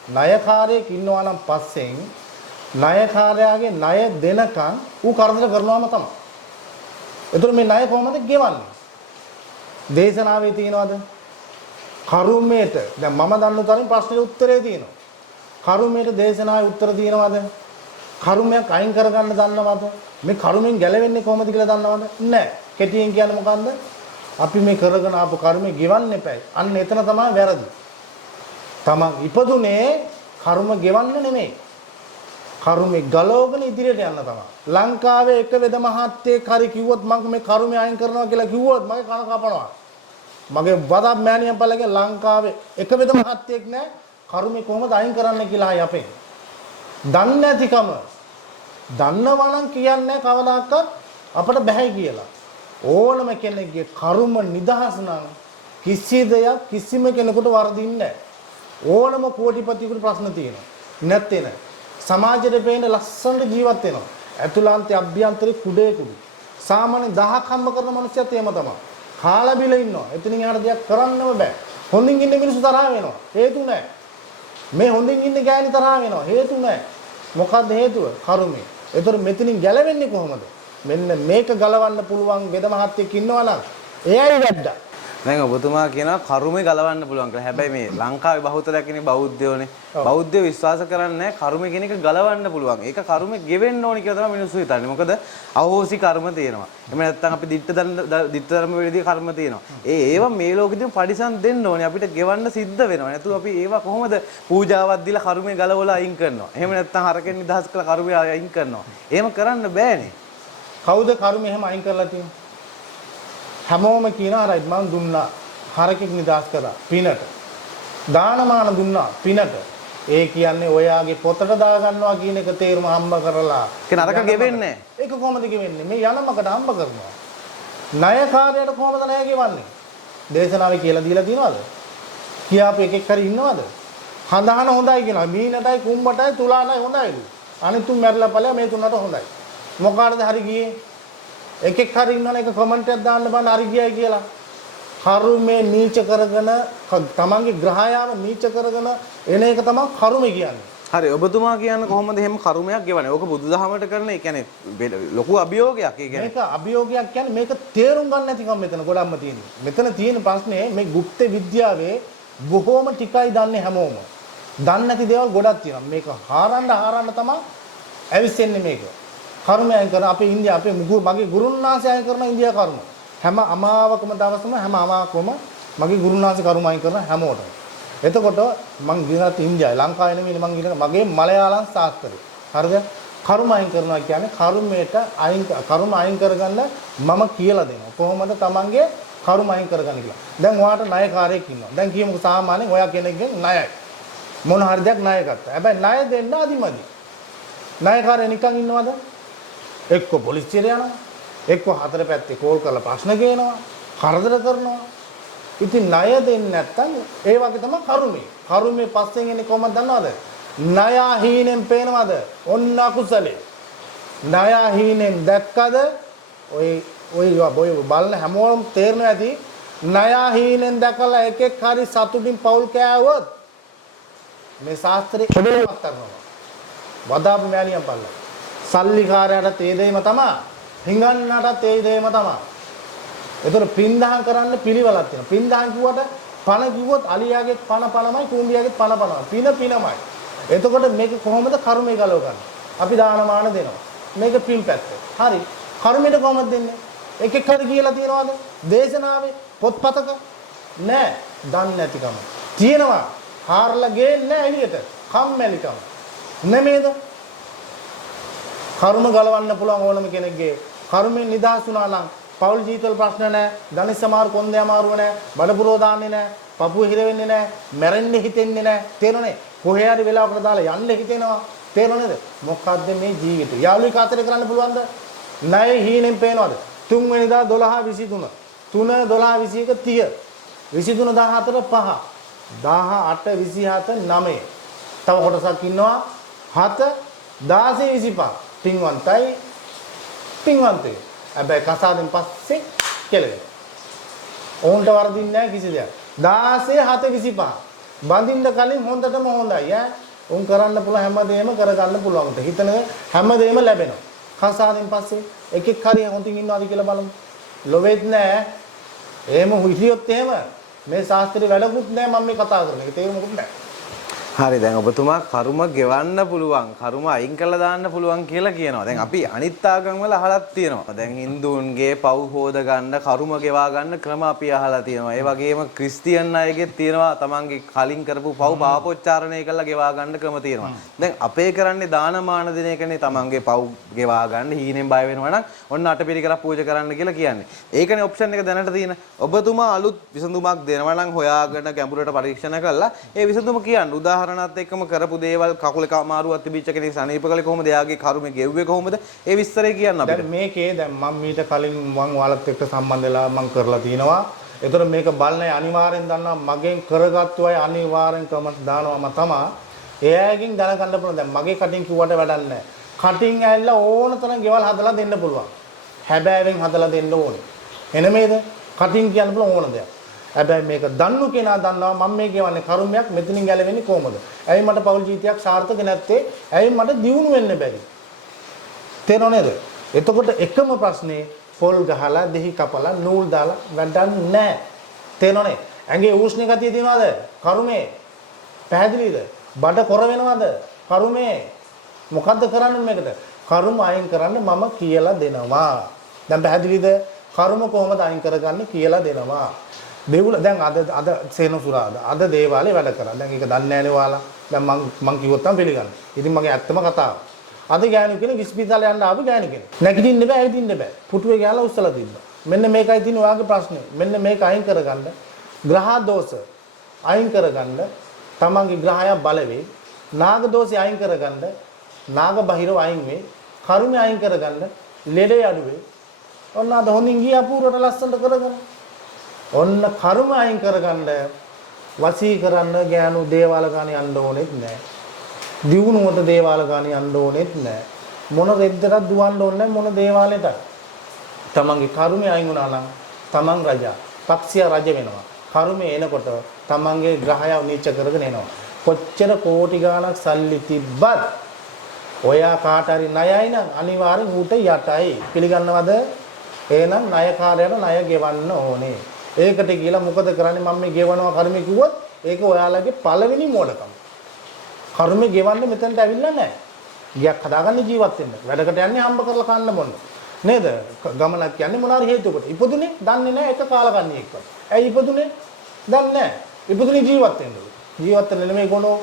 ණයකාරයෙක් ඉන්නවා නම් පස්සෙන් ණයකාරයාගේ ණය දෙනකන් ඌ කරදර කරනවාම තමයි. එතකොට මේ ණය කොහොමද ගෙවන්නේ? දේශනාවේ තියෙනවද? කර්මයට දැන් මම දන්න තරම් ප්‍රශ්නෙට උත්තරේ තියෙනවා. කර්මයට දේශනාවේ උත්තර තියෙනවද? කර්මයක් අයින් කරගන්න දන්නවද? මේ කර්මෙන් ගැලවෙන්නේ කොහොමද කියලා දන්නවද? නැහැ. කෙටියෙන් කියන්නේ මොකන්ද? අපි මේ කරගෙන ආපු කර්මය ගෙවන්න එපයි. අන්න එතන තමයි වැරදි. තමන් ඉපදුනේ කර්ම ගෙවන්න නෙමෙයි. කර්මෙ ගලවගෙන ඉදිරියට යන්න තමයි. ලංකාවේ එක වෙද මහත්තයෙක් හරි කිව්වොත් මම මේ කර්මය අයින් කරනවා කියලා කිව්වොත් මගේ කන කපනවා. මගේ වදා මෑණියන් පළගේ ලංකාවේ එක වෙද මහත්තයෙක් නෑ කර්මය කොහොමද අයින් කරන්න කියලා යපේ. දන්නේ නැතිකම. දන්නවා නම් කියන්නේ කවදාකවත් අපට බෑ කියලා. ඕනම කෙනෙක්ගේ කර්ම නිදහස් නම් කිසි දෙයක් කිසිම කෙනෙකුට වරදින්නේ නැහැ. ඕනම කෝටිපතියෙකුට ප්‍රශ්න තියෙනවා. නැත්තේ නෑ. සමාජයේ පේන ලස්සනට ජීවත් වෙනවා. ඇතුළාන්තේ අභ්‍යන්තරේ කුඩේ කුඩු. සාමාන්‍ය 1000ක් හම්බ කරන මිනිස්සුත් එහෙම තමයි. කාලා බිල ඉන්නවා. එතනින් එහාට දෙයක් කරන්නම බෑ. හොඳින් ඉන්න මිනිස්සු තරහ වෙනවා. හේතු නැහැ. මේ හොඳින් ඉන්න ගෑණි තරහ වෙනවා. හේතු නැහැ. මොකද්ද හේතුව? කර්මය. ඒතර මෙතනින් ගැලවෙන්නේ කොහොමද? මෙන්න මේක ගලවන්න පුළුවන් වෙද මහත්තයෙක් ඉන්නවා නම් එයයි වැඩ. දැන් ඔබතුමා කියනවා කර්මය ගලවන්න පුළුවන් කියලා. හැබැයි මේ ලංකාවේ බහුතරයක් ඉන්නේ බෞද්ධයෝනේ. බෞද්ධයෝ විශ්වාස කරන්නේ නැහැ කර්මය කියන එක ගලවන්න පුළුවන්. ඒක කර්මය ගෙවෙන්න ඕනි කියලා තමයි මිනිස්සු හිතන්නේ. මොකද අවෝසි කර්ම තියෙනවා. එහෙම නැත්නම් අපි දිට්ඨ ධර්ම වේදී කර්ම තියෙනවා. ඒවා මේ ලෝකෙදී පරිසම් දෙන්න ඕනේ. අපිට ගෙවන්න සිද්ධ වෙනවා. නැතුව අපි ඒවා කොහොමද පූජාවක් දීලා කර්මය ගලවලා අයින් කරනවා. එහෙම නැත්නම් හරකෙන් නිදහස් කරලා කර්මය අයින් කරනවා. එහෙම කරන්න බෑනේ. කවුද කර්මය එහෙම අයින් කරලා තියෙන්නේ? හැමෝම කියනවා රයිට් මම දුන්නා හරකෙක් නිදාස් කරා පිනට දානමාන දුන්නා පිනට ඒ කියන්නේ ඔයාගේ පොතට දා ගන්නවා කියන එක තේරුම හම්බ කරලා ඒක නරක ගෙවෙන්නේ ඒක කොහොමද ගෙවෙන්නේ මේ යනමකට හම්බ කරනවා ණයකාරයට කොහොමද ණය ගෙවන්නේ දේශනාවේ කියලා දීලා තියෙනවද කියාපු එකෙක් හරි ඉන්නවද හඳහන හොඳයි කියනවා මීනටයි කුඹටයි තුලාටයි හොඳයිලු අනිත් තුන් මැරලා ඵලයා මේ තුනට හොඳයි මොකාටද හරි ගියේ එකෙක් හරි ඉන්නවනේ එක කමෙන්ට් එකක් දාන්න බෑ හරි ගියයි කියලා. කර්මේ නීච කරගෙන තමන්ගේ ග්‍රහයාව නීච කරගෙන එන එක තමයි කර්මය කියන්නේ. හරි ඔබතුමා කියන්නේ කොහොමද එහෙම කර්මයක් ගෙවන්නේ? ඕක බුදුදහමට කරන ඒ කියන්නේ ලොකු අභියෝගයක්. ඒ කියන්නේ මේක අභියෝගයක් කියන්නේ මේක තේරුම් ගන්න නැතිකම මෙතන ගොඩක්ම තියෙනවා. මෙතන තියෙන ප්‍රශ්නේ මේ গুপ্ত විද්‍යාවේ බොහෝම ටිකයි දන්නේ හැමෝම. දන්නේ නැති දේවල් ගොඩක් තියෙනවා. මේක හාරන්න තමයි ඇවිස්සෙන්නේ මේක. කර්මයන් කරන අපේ ඉන්දියා අපේ මගේ ගුරුන් වහන්සේ අය කරන ඉන්දියා කර්ම. හැම අමාවකම දවසම හැම අමාවකම මගේ ගුරුනාථ කරුමයින් කරන හැමෝටම. එතකොට මං ගිනත් ඉන්දියාවේ ලංකාවේ නෙමෙයි මං ගින මගේ මලයාලම් ශාස්ත්‍රය. හරිද? කරුමයින් කරනවා කියන්නේ කරුමයට කරුම අයින් කරගන්න මම කියලා දෙනවා. කොහොමද තමන්ගේ කරුම අයින් කරගන්න කියලා. දැන් ඔයාට ණයකාරයෙක් ඉන්නවා. දැන් කියමුකෝ සාමාන්‍යයෙන් ඔයා කෙනෙක්ගෙන් ණයයි. මොන හරි දෙයක් ණය ගත්තා. හැබැයි ණය දෙන්න අදිමදි. ණයකාරය නිකන් ඉන්නවද? එක්ක පොලිසියට යනවා. එක්ක හතර පැත්තේ කෝල් කරලා ප්‍රශ්න ගේනවා. කරදර කරනවා. ඉතින් ණය දෙන්නේ නැත්තම් ඒ වගේ තමයි කරුමේ. කරුමේ පස්සෙන් එන්නේ කොහොමද දන්නවද? ණය හීනෙන් පේනවද? ඔන්න අකුසලේ. ණය හීනෙන් දැක්කද? ඔය බලන හැමෝම තේරෙනවා ඇති. ණය හීනෙන් දැකලා එකෙක් හරි සතුටින් පවුල් කෑවොත් මේ ශාස්ත්‍රයේ කෙනෙක් කරනවා. වදාපු මෑණියන් පල්ලා. සල්ලිකාරයාට තේ දෙීම තමයි. හිඟන්නට තේ දෙීම තමයි. ඒතර පින්දහම් කරන්න පිළිවෙලක් තියෙනවා. පින්දහම් කිව්වට පණ කිව්වොත් අලියාගේ පණමයි කුඹියාගේ පණමයි. පින පිනමයි. එතකොට මේක කොහොමද කර්මය ගලව ගන්න? අපි දානමාන දෙනවා. මේක පින් පැත්ත. හරි. කර්මයට කොහොමද දෙන්නේ? එකෙක් හරි කියලා තියනවාද? දේශනාවේ පොත්පතක නෑ. දන්නේ නැතිකම. තියෙනවා. හාරලා ගේන්නේ නෑ එළියට. කම්මැලිකම. නෙමෙයිද? කර්ම ගලවන්න පුළුවන් ඕනම කෙනෙක්ගේ කර්මෙන් නිදහස් වුණා නම් පෞල් ජීවිතවල ප්‍රශ්න නැහැ, ධනිස් සමාරු කොන්දේ අමාරුව නැහැ, බඩපුරෝ දාන්නේ නැහැ, පපුව හිර වෙන්නේ නැහැ, මැරෙන්න හිතෙන්නේ නැහැ. තේරෙන්නේ? කොහේ හරි වෙලාවකට දාලා යන්න හිතෙනවා. තේරෙනවද? මොකද්ද මේ ජීවිතය? යාළුවෙක් අතර කරන්න පුළුවන්ද? ණය හීනෙන් පේනවද? 3 වෙනිදා 12 23 3 12 21 30 23 14 5 18 27 9 තව කොටසක් ඉන්නවා 7 16 25 පින්වන්තයි පින්වන්තේ හැබැයි කසාදෙන් පස්සේ කෙලෙන ඕන්ට වරදින්නේ නැහැ කිසි දෙයක් 16 7 25 බඳින්න කලින් හොඳටම හොඳයි ඈ උන් කරන්න පුළුවන් හැමදේම කරගන්න පුළුවන් හිතන හැමදේම ලැබෙනවා කසාදෙන් පස්සේ එකෙක් හරිය හොඳින් ඉන්නවාද කියලා බලමු ලොවෙත් නැහැ එහෙම හිතියොත් එහෙම මේ ශාස්ත්‍රයේ වැඩකුත් නැහැ මම මේ කතා කරන එක තේරුමකුත් නැහැ හරි දැන් ඔබතුමා කර්ම ගෙවන්න පුළුවන් කර්ම අයින් කරලා දාන්න පුළුවන් කියලා කියනවා. දැන් අපි අනිත් ආගම් වල අහලත් තියෙනවා. දැන් Hinduන්ගේ පව් හොද ගන්න කර්ම ගෙවා ගන්න ක්‍රම අපි අහලා තියෙනවා. ඒ වගේම ක්‍රිස්තියන් අයගෙත් තියෙනවා තමන්ගේ කලින් කරපු පව් පාපෝච්චාරණය කරලා ගෙවා ගන්න ක්‍රම තියෙනවා. දැන් අපේ කරන්නේ දානමාන දින එකනේ තමන්ගේ පව් ගෙවා ගන්න හීනෙන් බය වෙනවා නම් ඔන්න අටපිරිකරක් පූජා කරන්න කියලා කියන්නේ. ඒකනේ ඔප්ෂන් එක දැනට තියෙන. ඔබතුමා අලුත් විසඳුමක් දෙනවා නම් හොයාගෙන ගැඹුරට පරීක්ෂණ කරලා ඒ විසඳුම කියන්න. උදාහරණත් එක්කම කරපු දේවල් කකුලක අමාරුවක් තිබිච්ච කෙනෙක් සනීප කළේ කොහොමද? එයාගේ කර්මය ගෙව්වේ කොහොමද? ඒ විස්තරය කියන්න අපිට. දැන් මේකේ දැන් මම මීට කලින් මම ඔයාලත් එක්ක සම්බන්ධ වෙලා මම කරලා තිනවා. ඒතර මේක බලන්නේ අනිවාර්යෙන් දන්නවා මගෙන් කරගත්තු අය අනිවාර්යෙන් කමෙන්ට් දානවාම තමයි. එයාගෙන් දැනගන්න පුළුවන්. දැන් මගේ කටින් කිව්වට වැඩක් නැහැ. කටින් ඇවිල්ලා ඕන තරම් ගෙවල් හදලා දෙන්න පුළුවන්. හැබෑවෙන් හදලා දෙන්න ඕනේ. එන මේද? කටින් කියන්න පුළුවන් ඕන දෙයක්. හැබැයි මේක දන්නු කෙනා දන්නවා මම මේ කියවන්නේ කර්මයක් මෙතනින් ගැලවෙන්නේ කොහොමද? ඇයි මට පෞල් ජීවිතයක් සාර්ථක නැත්තේ? ඇයි මට දියුණු වෙන්න බැරි? තේරෙනව නේද? එතකොට එකම ප්‍රශ්නේ පොල් ගහලා දෙහි කපලා නූල් දාලා වැඩක් නැහැ. තේරෙනවනේ? ඇඟේ උෂ්ණ ගතිය තියනවද? කර්මේ. පැහැදිලිද? බඩ කොර වෙනවද? කර්මේ. මොකද්ද කරන්නේ මේකට? කර්ම අයින් කරන්න මම කියලා දෙනවා. දැන් පැහැදිලිද? කර්ම කොහොමද අයින් කරගන්නේ කියලා දෙනවා. දෙවුල දැන් අද සේනසුරාද අද දේවාලේ වැඩ කරා. දැන් ඒක දන්නේ නැනේ ඔයාලා. දැන් මං කිව්වොත් තමයි පිළිගන්න. ඉතින් මගේ ඇත්තම කතාව. අද ගෑනු කෙනෙක් ඉස්පිරිතාලේ යන්න ආපු ගෑනු කෙනෙක්. නැගිටින්න බෑ, ඇවිදින්න බෑ. පුටුවේ ගෑලා උස්සලා තිබ්බා. මෙන්න මේකයි තියෙන ඔයාගේ ප්‍රශ්නේ. මෙන්න මේක අයින් කරගන්න. ග්‍රහ දෝෂ අයින් කරගන්න. තමන්ගේ ග්‍රහය බලවේ. නාග දෝෂය අයින් කරගන්න. නාග බහිරව අයින් වේ. කර්මය අයින් කරගන්න. ලෙඩ යඩුවේ. ඔන්න අද හොඳින් ගියා අපූර්වට ලස්සනට කරගෙන. ඔන්න කර්ම අයින් කරගන්න වසී කරන්න ගෑනු දේවාල ගාන යන්න ඕනෙත් නැහැ. දියුණුවට දේවාල ගාන යන්න ඕනෙත් නැහැ. මොන රෙද්දටත් දුවන්න ඕනේ මොන දේවාලෙට. තමන්ගේ කර්මය අයින් වුණා නම් තමන් රජා, පක්ෂිය රජ වෙනවා. කර්මය එනකොට තමන්ගේ ග්‍රහය උනිච්ච කරගෙන එනවා. කොච්චර කෝටි ගාණක් සල්ලි තිබ්බත් ඔයා කාට හරි ණයයි නම් අනිවාර්යෙන් ඌට යටයි. පිළිගන්නවද? එහෙනම් ණයකාරයාට ණය ගෙවන්න ඕනේ. ඒකට කියලා මොකද කරන්නේ මම මේ ගෙවනවා කර්මය කිව්වොත් ඒක ඔයාලගේ පළවෙනි මෝඩකම. කර්මය ගෙවන්න මෙතනට ඇවිල්ලා නැහැ. ගියක් හදාගන්න ජීවත් වෙන්න. වැඩකට යන්නේ හම්බ කරලා කන්න බොන්න. නේද? ගමනක් කියන්නේ මොනවාරි හේතුවකට. ඉපදුනේ දන්නේ නැහැ එක කාලකන්ණියෙක්වත්. ඇයි ඉපදුනේ? දන්නේ නැහැ. ඉපදුනේ ජීවත් වෙන්න. ජීවත් වෙන්න නෙමෙයි කොනෝ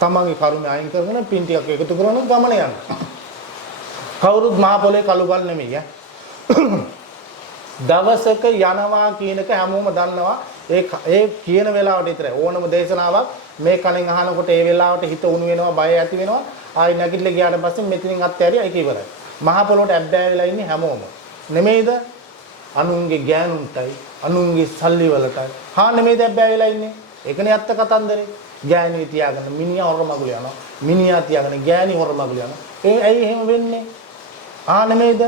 තමන්ගේ කර්ම අයින් කරගෙන පින් ටිකක් එකතු කරන ගමන යන්න. කවුරුත් මහ පොලේ කළුගල් නෙමෙයි ඈ. දවසක යනවා කියන එක හැමෝම දන්නවා. ඒ කියන වෙලාවට විතරයි. ඕනම දේශනාවක් මේ කණෙන් අහනකොට ඒ වෙලාවට හිත උණු වෙනවා, බය ඇති වෙනවා. ආයි නැගිටලා ගියාට පස්සේ මෙතනින් අත්හැරියා ඒක ඉවරයි. මහ පොළොවට ඇබ්බෑ වෙලා ඉන්නේ හැමෝම. නෙමෙයිද? අනුන්ගේ ගෑනුන්ටයි, අනුන්ගේ සල්ලි වලටයි. හා නෙමෙයිද ඇබ්බෑ වෙලා ඉන්නේ? ඒකනේ අත්ත කතන්දරේ. ගෑණි තියාගෙන මිනිහා හොරමගුල යනවා. මිනිහා තියාගෙන ගෑණි හොරමගුල යනවා. ඒ ඇයි එහෙම වෙන්නේ? ආ නෙමෙයිද?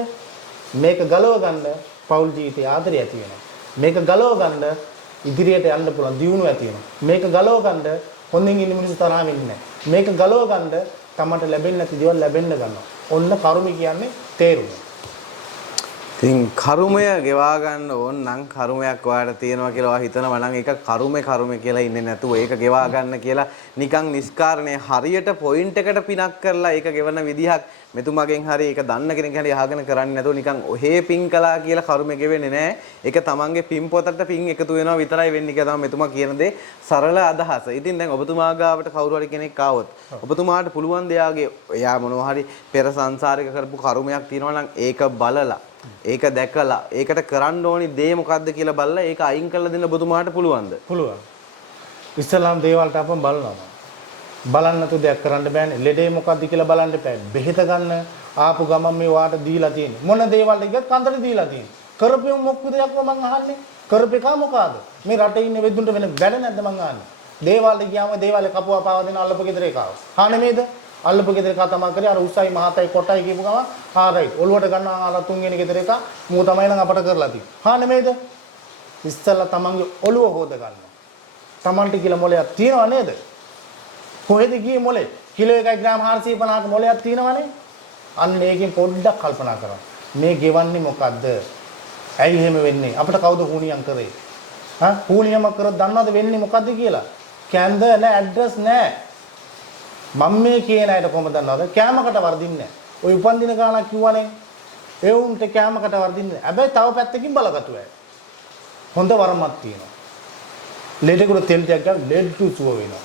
මේක ගලව ගන්න පෞල් ජීවිතය ආදරය ඇති වෙනවා. මේක ගලව ගන්න ඉදිරියට යන්න පුළුවන් දියුණුව ඇති වෙනවා. මේක ගලව ගන්න හොඳින් ඉන්න මිනිස්සු තරහ වෙන්නේ නැහැ. මේක ගලව ගන්න තමන්ට ලැබෙන්නේ නැති දේවල් ලැබෙන්න ගන්නවා. ඔන්න කර්ම කියන්නේ තේරුම. ඉතින් කර්මය ගෙවා ගන්න ඕන නම් කර්මයක් ඔයාලට තියෙනවා කියලා ඔයා හිතනවා නම් ඒක කර්ම කියලා ඉන්නේ නැතුව ඒක ගෙවා ගන්න කියලා නිකන් නිස්කාරණේ හරියට පොයින්ට් එකට පිනක් කරලා ඒක ගෙවන විදිහක් මෙතුමගෙන් හරි ඒක දන්න කෙනෙක් හරි අහගෙන කරන්නේ නැතුව නිකන් ඔහේ පින් කළා කියලා කර්මය ගෙවෙන්නේ නැහැ. ඒක තමන්ගේ පින් පොතට පින් එකතු වෙනවා විතරයි වෙන්නේ කියලා තමයි මෙතුමා කියන දේ සරල අදහස. ඉතින් දැන් ඔබතුමා ගාවට කවුරු හරි කෙනෙක් ආවොත් ඔබතුමාට පුළුවන් දෙයාගේ එයා මොනවා හරි පෙර සංසාරික කරපු කර්මයක් තියෙනවා නම් ඒක බලලා ඒක දැකලා ඒකට කරන්න ඕනි දේ මොකද්ද කියලා බලලා ඒක අයින් කරලා දෙන්න ඔබතුමාට පුළුවන්ද? පුළුවන්. ඉස්ලාම් දේවල්ට අපම බලනවා. බලන්න නැතු දෙයක් කරන්න බෑනේ. ලෙඩේ මොකද්ද කියලා බලන්න බෑ. බෙහෙත ගන්න ආපු ගමන් මේ වාට දීලා තියෙන්නේ. මොන දේවල්ද ඉගත් කන්දට දීලා තියෙන්නේ. කරපෙම මොකද දෙයක්ම මං අහන්නේ. කරපේකා මොකಾದ? මේ රටේ ඉන්න වෙද්දුන්ට වෙන වැඩ නැද්ද මං අහන්නේ. දේවල්ට ගියාම දේවල්ේ කපුවා පාව දෙන අල්ලපු ගෙදර එකව. හා නෙමෙයිද? අල්ලපු ගෙදර එකා තමයි කරේ අර උසයි මහතයි කොටයි කියපු ගමන් හා රයිට්. ඔළුවට ගන්නවා අර තුන්වෙනි ගෙදර එකා මූ තමයි නම් අපට කරලා තියෙන්නේ. හා නෙමෙයිද? ඉස්සල්ලා තමන්ගේ ඔළුව හොද ගන්නවා. තමන්ට කියලා මොලයක් තියනව නේද? කොහෙද ගියේ මොලේ? කිලෝ 1 ග්‍රෑම් 450ක මොලයක් තියෙනවනේ. අන්න ඒකෙන් පොඩ්ඩක් කල්පනා කරන්න. මේ ගෙවන්නේ මොකද්ද? ඇයි එහෙම වෙන්නේ? අපිට කවුද හුණියම් කරේ? හා හුණියම කරොත් දන්නවද වෙන්නේ මොකද්ද කියලා? කැන්ද නැහැ, ඇඩ්‍රස් නැහැ. මම මේ කියන අයට කොහොමද දන්නවද? කෑමකට වර්ධින්නේ නැහැ. ඔය උපන්දින ගානක් කිව්වනේ. ඒ උන්ට කෑමකට වර්ධින්නේ නැහැ. හැබැයි තව පැත්තකින් බලගත්තු අය. හොඳ වරමක් තියෙනවා. ලෙඩේකට තෙල් ටිකක් ගන්න ලෙඩ සුව වෙනවා.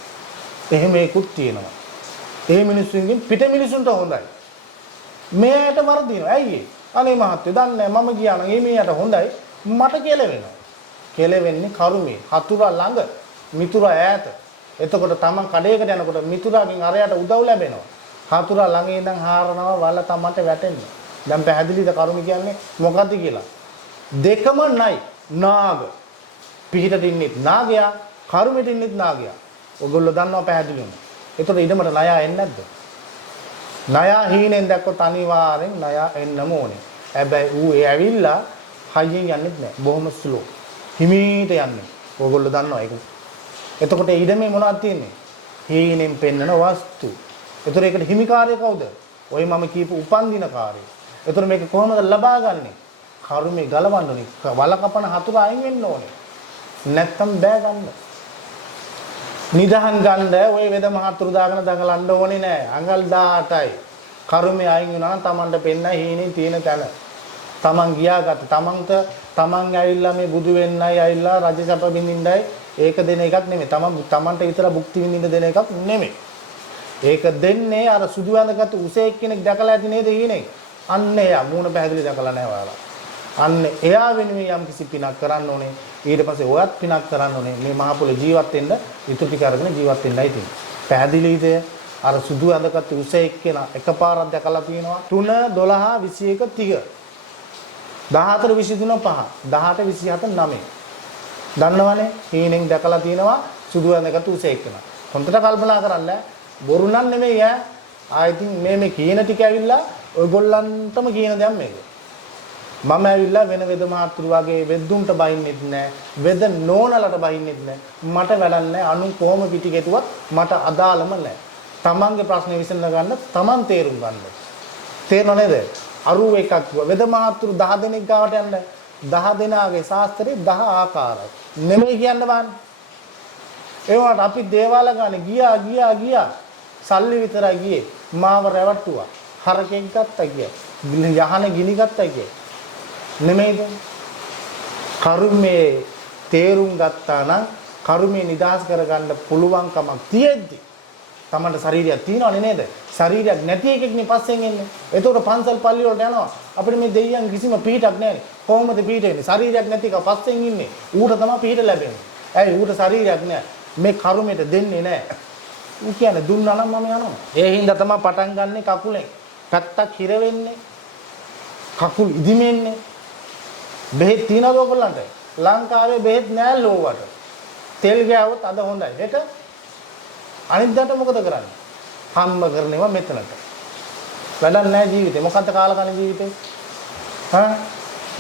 එහෙම ඒකුත් තියෙනවා. ඒ මිනිස්සුන්ගෙන් පිට මිනිසුන්ට හොඳයි. මෙයාට වර්ධිනවා. ඇයි ඒ? අනේ මහත්තයෝ දන්නේ නැහැ මම ගියා නම් මේ මෙයාට හොඳයි මට කෙලවෙනවා. කෙලවෙන්නේ කර්මේ. හතුරා ළඟ මිතුරා ඈත. එතකොට තමන් කඩේකට යනකොට මිතුරාගෙන් අරයට උදව් ලැබෙනවා. හතුරා ළඟ ඉඳන් හාරනවා වල තමන්ට වැටෙන්නේ. දැන් පැහැදිලිද කර්ම කියන්නේ මොකද්ද කියලා? දෙකම නයි. නාග. පිහිටට ඉන්නෙත් නාගයා, කර්මෙට ඉන්නෙත් නාගයා. ඔයගොල්ලෝ දන්නවා පැහැදිලිවම. එතකොට ඊටමට ණයා එන්නේ නැද්ද? ණයා හීනෙන් දැක්කොත් අනිවාර්යෙන් ණයා එන්නම ඕනේ. හැබැයි ඌ ඒ ඇවිල්ලා හයියෙන් යන්නෙත් නැහැ. බොහොම ස්ලෝ. හිමීට යන්නේ. ඔයගොල්ලෝ දන්නවා ඒක. එතකොට ඊඩමේ මොනවද තියෙන්නේ? හීනෙන් පෙන්නන වස්තු. එතකොට ඒකට හිමිකාරය කවුද? ඔය මම කියපු උපන්දිනකාරය. එතකොට මේක කොහොමද ලබාගන්නේ? කර්මේ ගලවන්න ඕනේ. වලකපන හතුර අයින් වෙන්න ඕනේ. නැත්තම් බෑ ගන්න. නිදහන් ගන්න ඔය වෙද මහතුරු දාගෙන දඟලන්න ඕනේ නෑ. අඟල් 18යි. කර්මය අයින් වුණා නම් Tamanට පෙන්න හීනේ තියෙන තැන. Taman ගියාගත්ත තමන් ඇවිල්ලා මේ බුදු වෙන්නයි ඇවිල්ලා රජ සැප විඳින්නයි ඒක දෙන එකක් නෙමෙයි. තමන්ට විතර භුක්ති විඳින්න දෙන එකක් නෙමෙයි. ඒක දෙන්නේ අර සුදු වැඳගත් උසෙක් කෙනෙක් දැකලා ඇති නේද හීනේ? අන්න එයා මූණ පැහැදිලි දැකලා නැහැ ඔයාලා. අන්න එයා වෙනුවෙන් යම් කිසි පිනක් කරන්න ඕනේ. ඊට පස්සේ ඔයත් පිනක් කරන්න ඕනේ. මේ මහ පොළේ ජීවත් වෙන්න ඊට ටික අරගෙන ජීවත් වෙන්නයි තියෙන්නේ. පැහැදිලිද? අර සුදු වැඳගත් උසෙක් කෙනා එකපාරක් දැකලා තියෙනවා 3 12 21 30 14 23 5 18 27 9 දන්නවනේ හීනෙන් දැකලා තියෙනවා සුදු වැඳගත් උසෙක් කෙනා. හොඳට කල්පනා කරන්න බොරු නම් නෙමෙයි ඈ. ආයිතින් මේ කියන ටික ඇවිල්ලා ඔයගොල්ලන්ටම කියන දෙයක් මේක. මම ඇවිල්ලා වෙන වෙද මාත්‍රු වගේ වෙද්දුන්ට බයින්නෙත් නෑ. වෙද නෝනලට බයින්නෙත් නෑ. මට වැඩක් නෑ. අනු කොහොම පිටි කෙටුවත් මට අදාළම නෑ. තමන්ගේ ප්‍රශ්නේ විසඳ ගන්න තමන් තේරුම් ගන්න. තේරෙනව නේද? අරු එකක් වෙද මාත්‍රු 10 දෙනෙක් ගාවට යන්න 10 දෙනාගේ ශාස්ත්‍රේ 10 ආකාරයි. නෙමෙයි කියන්න බෑ. ඒවට අපි දේවාල ගානේ ගියා සල්ලි විතරයි ගියේ. මාව රැවට්ටුවා. හරකෙක් ගත්තා කිය. යහන ගිනි ගත්තා කිය. නෙමෙයිද? කර්මයේ තේරුම් ගත්තා නම් කර්මයේ නිදහස් කරගන්න පුළුවන්කමක් තියෙද්දි තමන්ට ශරීරයක් තියෙනවනේ නේද? ශරීරයක් නැති එකෙක්නේ පස්සෙන් එන්නේ. එතකොට පන්සල් පල්ලි වලට යනවා. අපිට මේ දෙයියන් කිසිම පිහිටක් නැහැ. කොහොමද පිහිට වෙන්නේ? ශරීරයක් නැති එක පස්සෙන් ඉන්නේ. ඌට තමයි පිහිට ලැබෙන්නේ. ඇයි ඌට ශරීරයක් නැහැ. මේ කර්මයට දෙන්නේ නැහැ. ඌ කියන්නේ දුන්නා නම් මම යනවා. ඒ හින්දා තමයි පටන් ගන්නෙ කකුලෙන්. පැත්තක් හිර වෙන්නේ. කකුල් ඉදිමෙන්නේ. බෙහෙත් තියනවද ඔයගොල්ලන්ට? ලංකාවේ බෙහෙත් නෑ ලෝවට. තෙල් ගෑවොත් අද හොඳයි. හෙට අනිද්දාට මොකද කරන්නේ? හම්බ කරනවා මෙතනට. වැඩක් නෑ ජීවිතේ. මොකද්ද කාලකණ්ණි ජීවිතේ?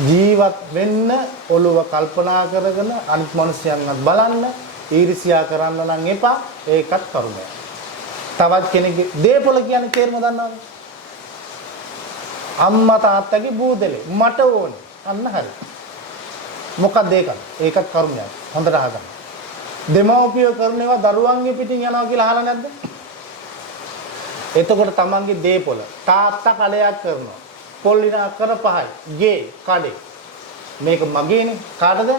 ජීවත් වෙන්න ඔළුව කල්පනා කරගෙන අනිත් මිනිස්යන්වත් බලන්න ඊර්ෂ්‍යා කරන්න නම් එපා. ඒකත් කරුණයක්. තවත් කෙනෙක්ගේ දේපොළ කියන්නේ තේරුම දන්නවද? අම්මා තාත්තගේ බූදලේ මට ඕනේ. අන්න හරි. මොකක්ද ඒක? ඒකත් කරුණයක්. හොඳට අහගන්න. දෙමව්පියෝ කරන ඒවා දරුවන්ගේ පිටින් යනවා කියලා අහලා නැද්ද? එතකොට තමන්ගේ දේපොළ තාත්තා කඩයක් කරනවා. පොල්ලිනා කර පහයි. ගේ කඩේ. මේක මගේනේ. කාටද?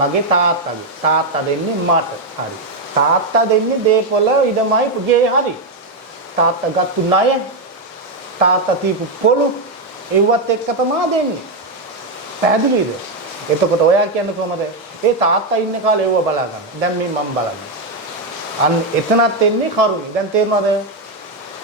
මගේ තාත්තාගේ. තාත්තා දෙන්නේ මට. හරි. තාත්තා දෙන්නේ දේපොළ ඉදමයි ගේ හරි. තාත්තා ගත්තු ණය තාත්තා දීපු පොළු ඒවත් එක්ක තමයි දෙන්නේ. පැහැදිලිද? එතකොට ඔයා කියන්නේ කොහමද? ඒ තාත්තා ඉන්න කාලේ ඒව බලා ගන්න. දැන් මේ මම බලන්නේ. අන්න එතනත් එන්නේ කරුණේ. දැන් තේරෙනවද?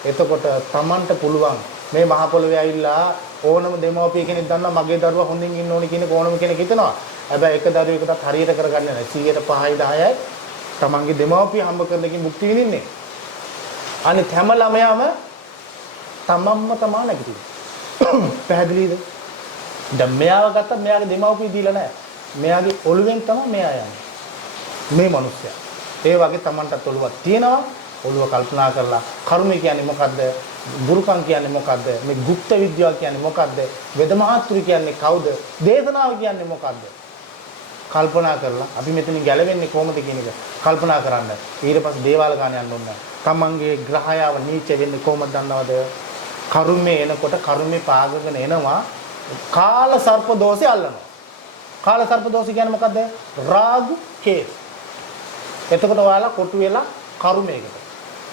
එතකොට Tamanට පුළුවන් මේ මහ පොළවේ ඇවිල්ලා ඕනම දෙමව්පිය කෙනෙක් දන්නවා මගේ දරුවා හොඳින් ඉන්න ඕනි කියන ඕනම කෙනෙක් හිතනවා. හැබැයි එක දරුවෙකුටත් හරියට කරගන්නේ නැහැ. 100ට 5යි 10යි Tamanගේ දෙමව්පිය හම්බ කරන එකකින් මුක්ති විඳින්නේ. අනිත් හැම ළමයාම තමන්ම තමා නැගිටිනවා. පැහැදිලිද? දැන් මෙයාව ගත්තා මෙයාගේ දෙමව්පිය දීලා නැහැ. මෙයාගේ ඔළුවෙන් තමයි මෙයා යන්නේ. මේ මිනිස්සයා. ඒ වගේ Tamanටත් ඔළුවක් තියෙනවා. ඔළුව කල්පනා කරලා කර්මය කියන්නේ මොකද්ද? ගුරුකම් කියන්නේ මොකද්ද? මේ গুপ্ত විද්‍යාව කියන්නේ මොකද්ද? වෙද මහත්තුරු කියන්නේ කවුද? දේශනාව කියන්නේ මොකද්ද? කල්පනා කරලා අපි මෙතනින් ගැලවෙන්නේ කොහොමද කියන එක කල්පනා කරන්න. ඊට පස්සේ දේවාල ගාන යන්න ඕන. Tamanගේ ග්‍රහයාව නීච වෙන්නේ කොහොමද දන්නවද? කර්මය එනකොට කර්මේ පාගගෙන එනවා. කාල සර්ප දෝෂය අල්ලනවා. කාල සර්ප දෝෂය කියන්නේ මොකද්ද? රාගු කේස්. එතකොට ඔයාලා කොටු වෙලා කර්මයකට.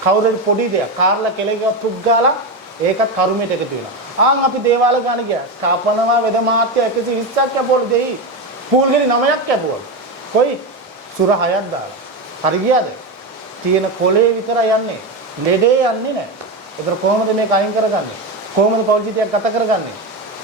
කවුරුද පොඩි දෙයක් කාර්ලා කෙලෙක පුග්ගාලා ඒකත් කර්මයට එකතු වෙනවා. ආන් අපි දේවාල ගාන ගියා. ස්ථාපනවා වෙද මාත්‍ය 120ක් කැපුවලු දෙයි. පූල්ගිරි 9ක් කැපුවලු. කොයි? සුර 6ක් දාලා. හරි ගියාද? තියෙන කොලේ විතරයි යන්නේ. ලෙඩේ යන්නේ නැහැ. ඒතර කොහොමද මේක අයින් කරගන්නේ? කොහොමද පෞල් ජීවිතයක් ගත කරගන්නේ?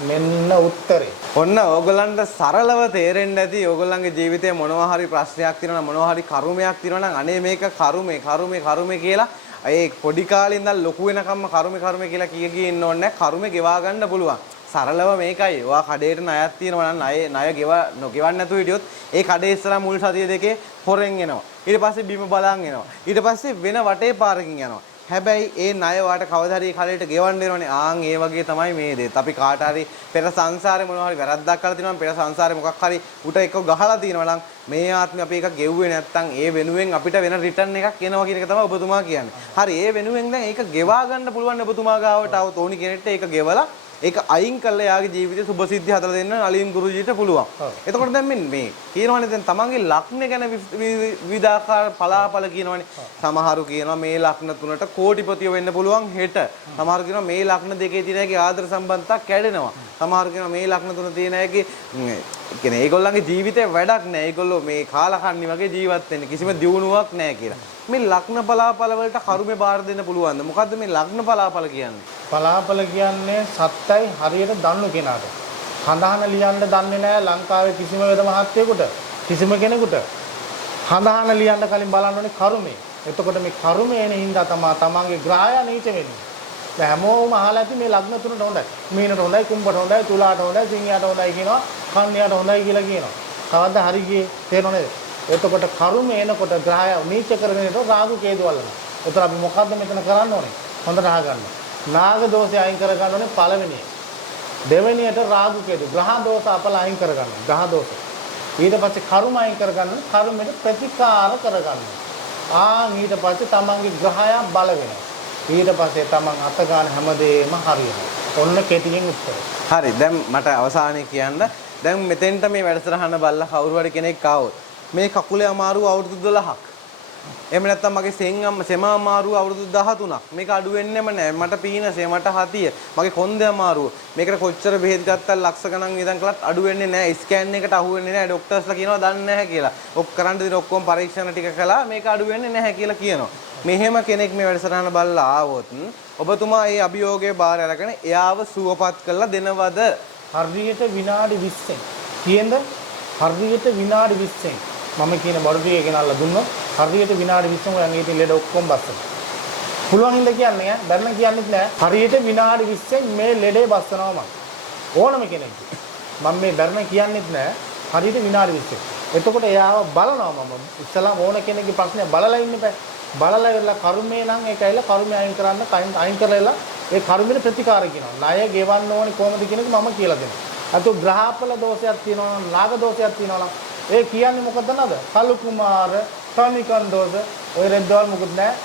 මෙන්න උත්තරේ. ඔන්න ඕගොල්ලන්ට සරලව තේරෙන්න ඇති ඕගොල්ලන්ගේ ජීවිතේ මොනවා හරි ප්‍රශ්නයක් තියෙනවා නම් මොනවා හරි කර්මයක් තියෙනවා නම් අනේ මේක කර්මේ කියලා ඒ පොඩි කාලේ ඉඳන් ලොකු වෙනකම්ම කර්මේ කියලා කිය ඉන්න ඕනේ නැහැ. කර්මේ ගෙවා ගන්න පුළුවන්. සරලව මේකයි. ඔයා කඩේට ණයක් තියෙනවා නම් ණය ගෙවන්න නැතුව හිටියොත් ඒ කඩේ ඉස්සරහා මුල් සතිය දෙකේ හොරෙන් එනවා. ඊට පස්සේ බිම බලන් එනවා. ඊට පස්සේ වෙන වටේ පාරකින් යනවා. හැබැයි ඒ ණය වාට කවදා හරි කලයට ගෙවන්න වෙනවනේ. ආන් ඒ වගේ තමයි මේ දෙත්. අපි කාට හරි පෙර සංසාරේ මොනවා හරි වැරද්දක් කරලා තියෙනවා නම් පෙර සංසාරේ මොකක් හරි උට එක ගහලා තියෙනවා නම් මේ ආත්මේ අපි එක ගෙව්වේ නැත්තම් ඒ වෙනුවෙන් අපිට වෙන රිටර්න් එකක් එනවා කියන එක තමයි ඔබතුමා කියන්නේ. හරි ඒ වෙනුවෙන් දැන් ඒක ගෙවා ගන්න පුළුවන් ඔබතුමා ගාවට આવත ඕනි කෙනෙක්ට ඒක ගෙවලා ඒක අයින් කරලා යාගේ ජීවිතේ සුභසිද්ධිය හදලා දෙන්න නලින් ගුරුජීට පුළුවන්. එතකොට දැන් මේ කියනවනේ දැන් තමන්ගේ ලග්න ගැන විවිධාකාර පලාපල කියනවනේ. සමහරු කියනවා මේ ලග්න තුනට කෝටිපතිය වෙන්න පුළුවන් හෙට. සමහරු කියනවා මේ ලග්න දෙකේ තියෙන එකේ ආදර සම්බන්ධතාවක් කැඩෙනවා. සමහරු කියනවා මේ ලග්න තුන තියෙන එකේ කියන්නේ ඒගොල්ලන්ගේ ජීවිතේ වැඩක් නැහැ. ඒගොල්ලෝ මේ කාලකන්ණි වගේ ජීවත් වෙන්නේ කිසිම දියුණුවක් නැහැ කියලා. මේ ලග්න පලාපල වලට කරුමේ බාර දෙන්න පුළුවන්ද? මොකද්ද මේ ලග්න පලාපල කියන්නේ? පලාපල කියන්නේ සත්‍යයි හරියට දන්නු කෙනාට. හඳහන ලියන්න දන්නේ නැහැ ලංකාවේ කිසිම වෙද මහත්යෙකුට කිසිම කෙනෙකුට. හඳහන ලියන්න කලින් බලන්න ඕනේ කරුමේ. එතකොට මේ කරුමේ එන හින්දා තමයි තමන්ගේ ග්‍රහය නීච වෙන්නේ. දැන් හැමෝම අහලා ඇති මේ ලග්න තුනට හොඳයි. මීනට හොඳයි, කුම්භට හොඳයි, තුලාට හොඳයි, සිංහයාට හොඳයි කියනවා, කන්‍යාට හොඳයි කියලා කියනවා. කවද්ද හරි ගියේ තේරෙනව නේද? එතකොට කරුමේ එනකොට ග්‍රහය නීච කරගෙන ඉතෝ රාගු කේතු වලනවා. එතකොට අපි මොකද්ද මෙතන කරන්න ඕනේ? හොඳට අහගන්න. නාග දෝෂය අයින් කර ගන්න ඕනේ පළවෙනිය. දෙවෙනියට රාගු කේතු ග්‍රහ දෝෂ අපල අයින් කර ගන්න. ග්‍රහ දෝෂ. ඊට පස්සේ කර්ම අයින් කර ගන්න කර්මෙට ප්‍රතිකාර කර ගන්න. ඊට පස්සේ තමන්ගේ ග්‍රහය බල වෙනවා. ඊට පස්සේ තමන් අත ගන්න හැමදේම හරියනවා. ඔන්න කෙටියෙන් උත්තර. හරි. දැන් මට අවසානයේ කියන්න දැන් මෙතෙන්ට මේ වැඩසටහන බලලා කවුරු හරි කෙනෙක් ආවොත් මේ කකුලේ අමාරුව අවුරුදු 12ක්. එහෙම නැත්නම් මගේ සෙම අමාරුව අවුරුදු 13ක්. මේක අඩු වෙන්නෙම නෑ. මට පීනසේ මට හතිය. මගේ කොන්දේ අමාරුව. මේකට කොච්චර බෙහෙත් ගත්තත් ලක්ෂ ගණන් වියදම් කළත් අඩු වෙන්නේ නෑ. ස්කෑන් එකට අහු වෙන්නේ නෑ. ડોක්ටර්ස්ලා කියනවා දන්නේ නැහැ කියලා. කරන්න දෙන ඔක්කොම පරීක්ෂණ ටික කළා මේක අඩු වෙන්නේ නැහැ කියලා කියනවා. මෙහෙම කෙනෙක් මේ වැඩසටහන බලලා ආවොත් ඔබතුමා මේ අභියෝගයේ බාර අරගෙන එයාව සුවපත් කරලා දෙනවද? හරියට විනාඩි 20න්. කියන්න හරියට විනාඩි 20න්. මම කියන බඩු ටික ගෙනල්ලා දුන්නොත් හරියට විනාඩි 20න් ඔයන් ඊට ලෙඩ ඔක්කොම බස්සනවා. පුළුවන් හින්දා කියන්නේ ඈ. බැරණ කියන්නෙත් නෑ. හරියට විනාඩි 20න් මේ ලෙඩේ බස්සනවා මම. ඕනම කෙනෙක්. මම මේ බැරණ කියන්නෙත් නෑ. හරියට විනාඩි 20න්. එතකොට එයාව බලනවා මම. ඉස්සලා ඕන කෙනෙක්ගේ ප්‍රශ්නය බලලා ඉන්න බෑ. බලලා ඉවරලා කර්මේ නම් ඒකයිලා කර්මය අයින් කරන්න අයින් කරලා ඒ කර්මෙට ප්‍රතිකාර කියනවා. ණය ගෙවන්න ඕනේ කොහොමද කියන එක මම කියලා දෙනවා. අත ග්‍රහපල දෝෂයක් තියෙනවා නම් නාග දෝෂයක් තියෙනවා නම් ඒ කියන්නේ මොකද නේද? කලු කුමාර, තනිකන් දෝෂ, ඔය රෙද්දවල් මොකුත් නැහැ.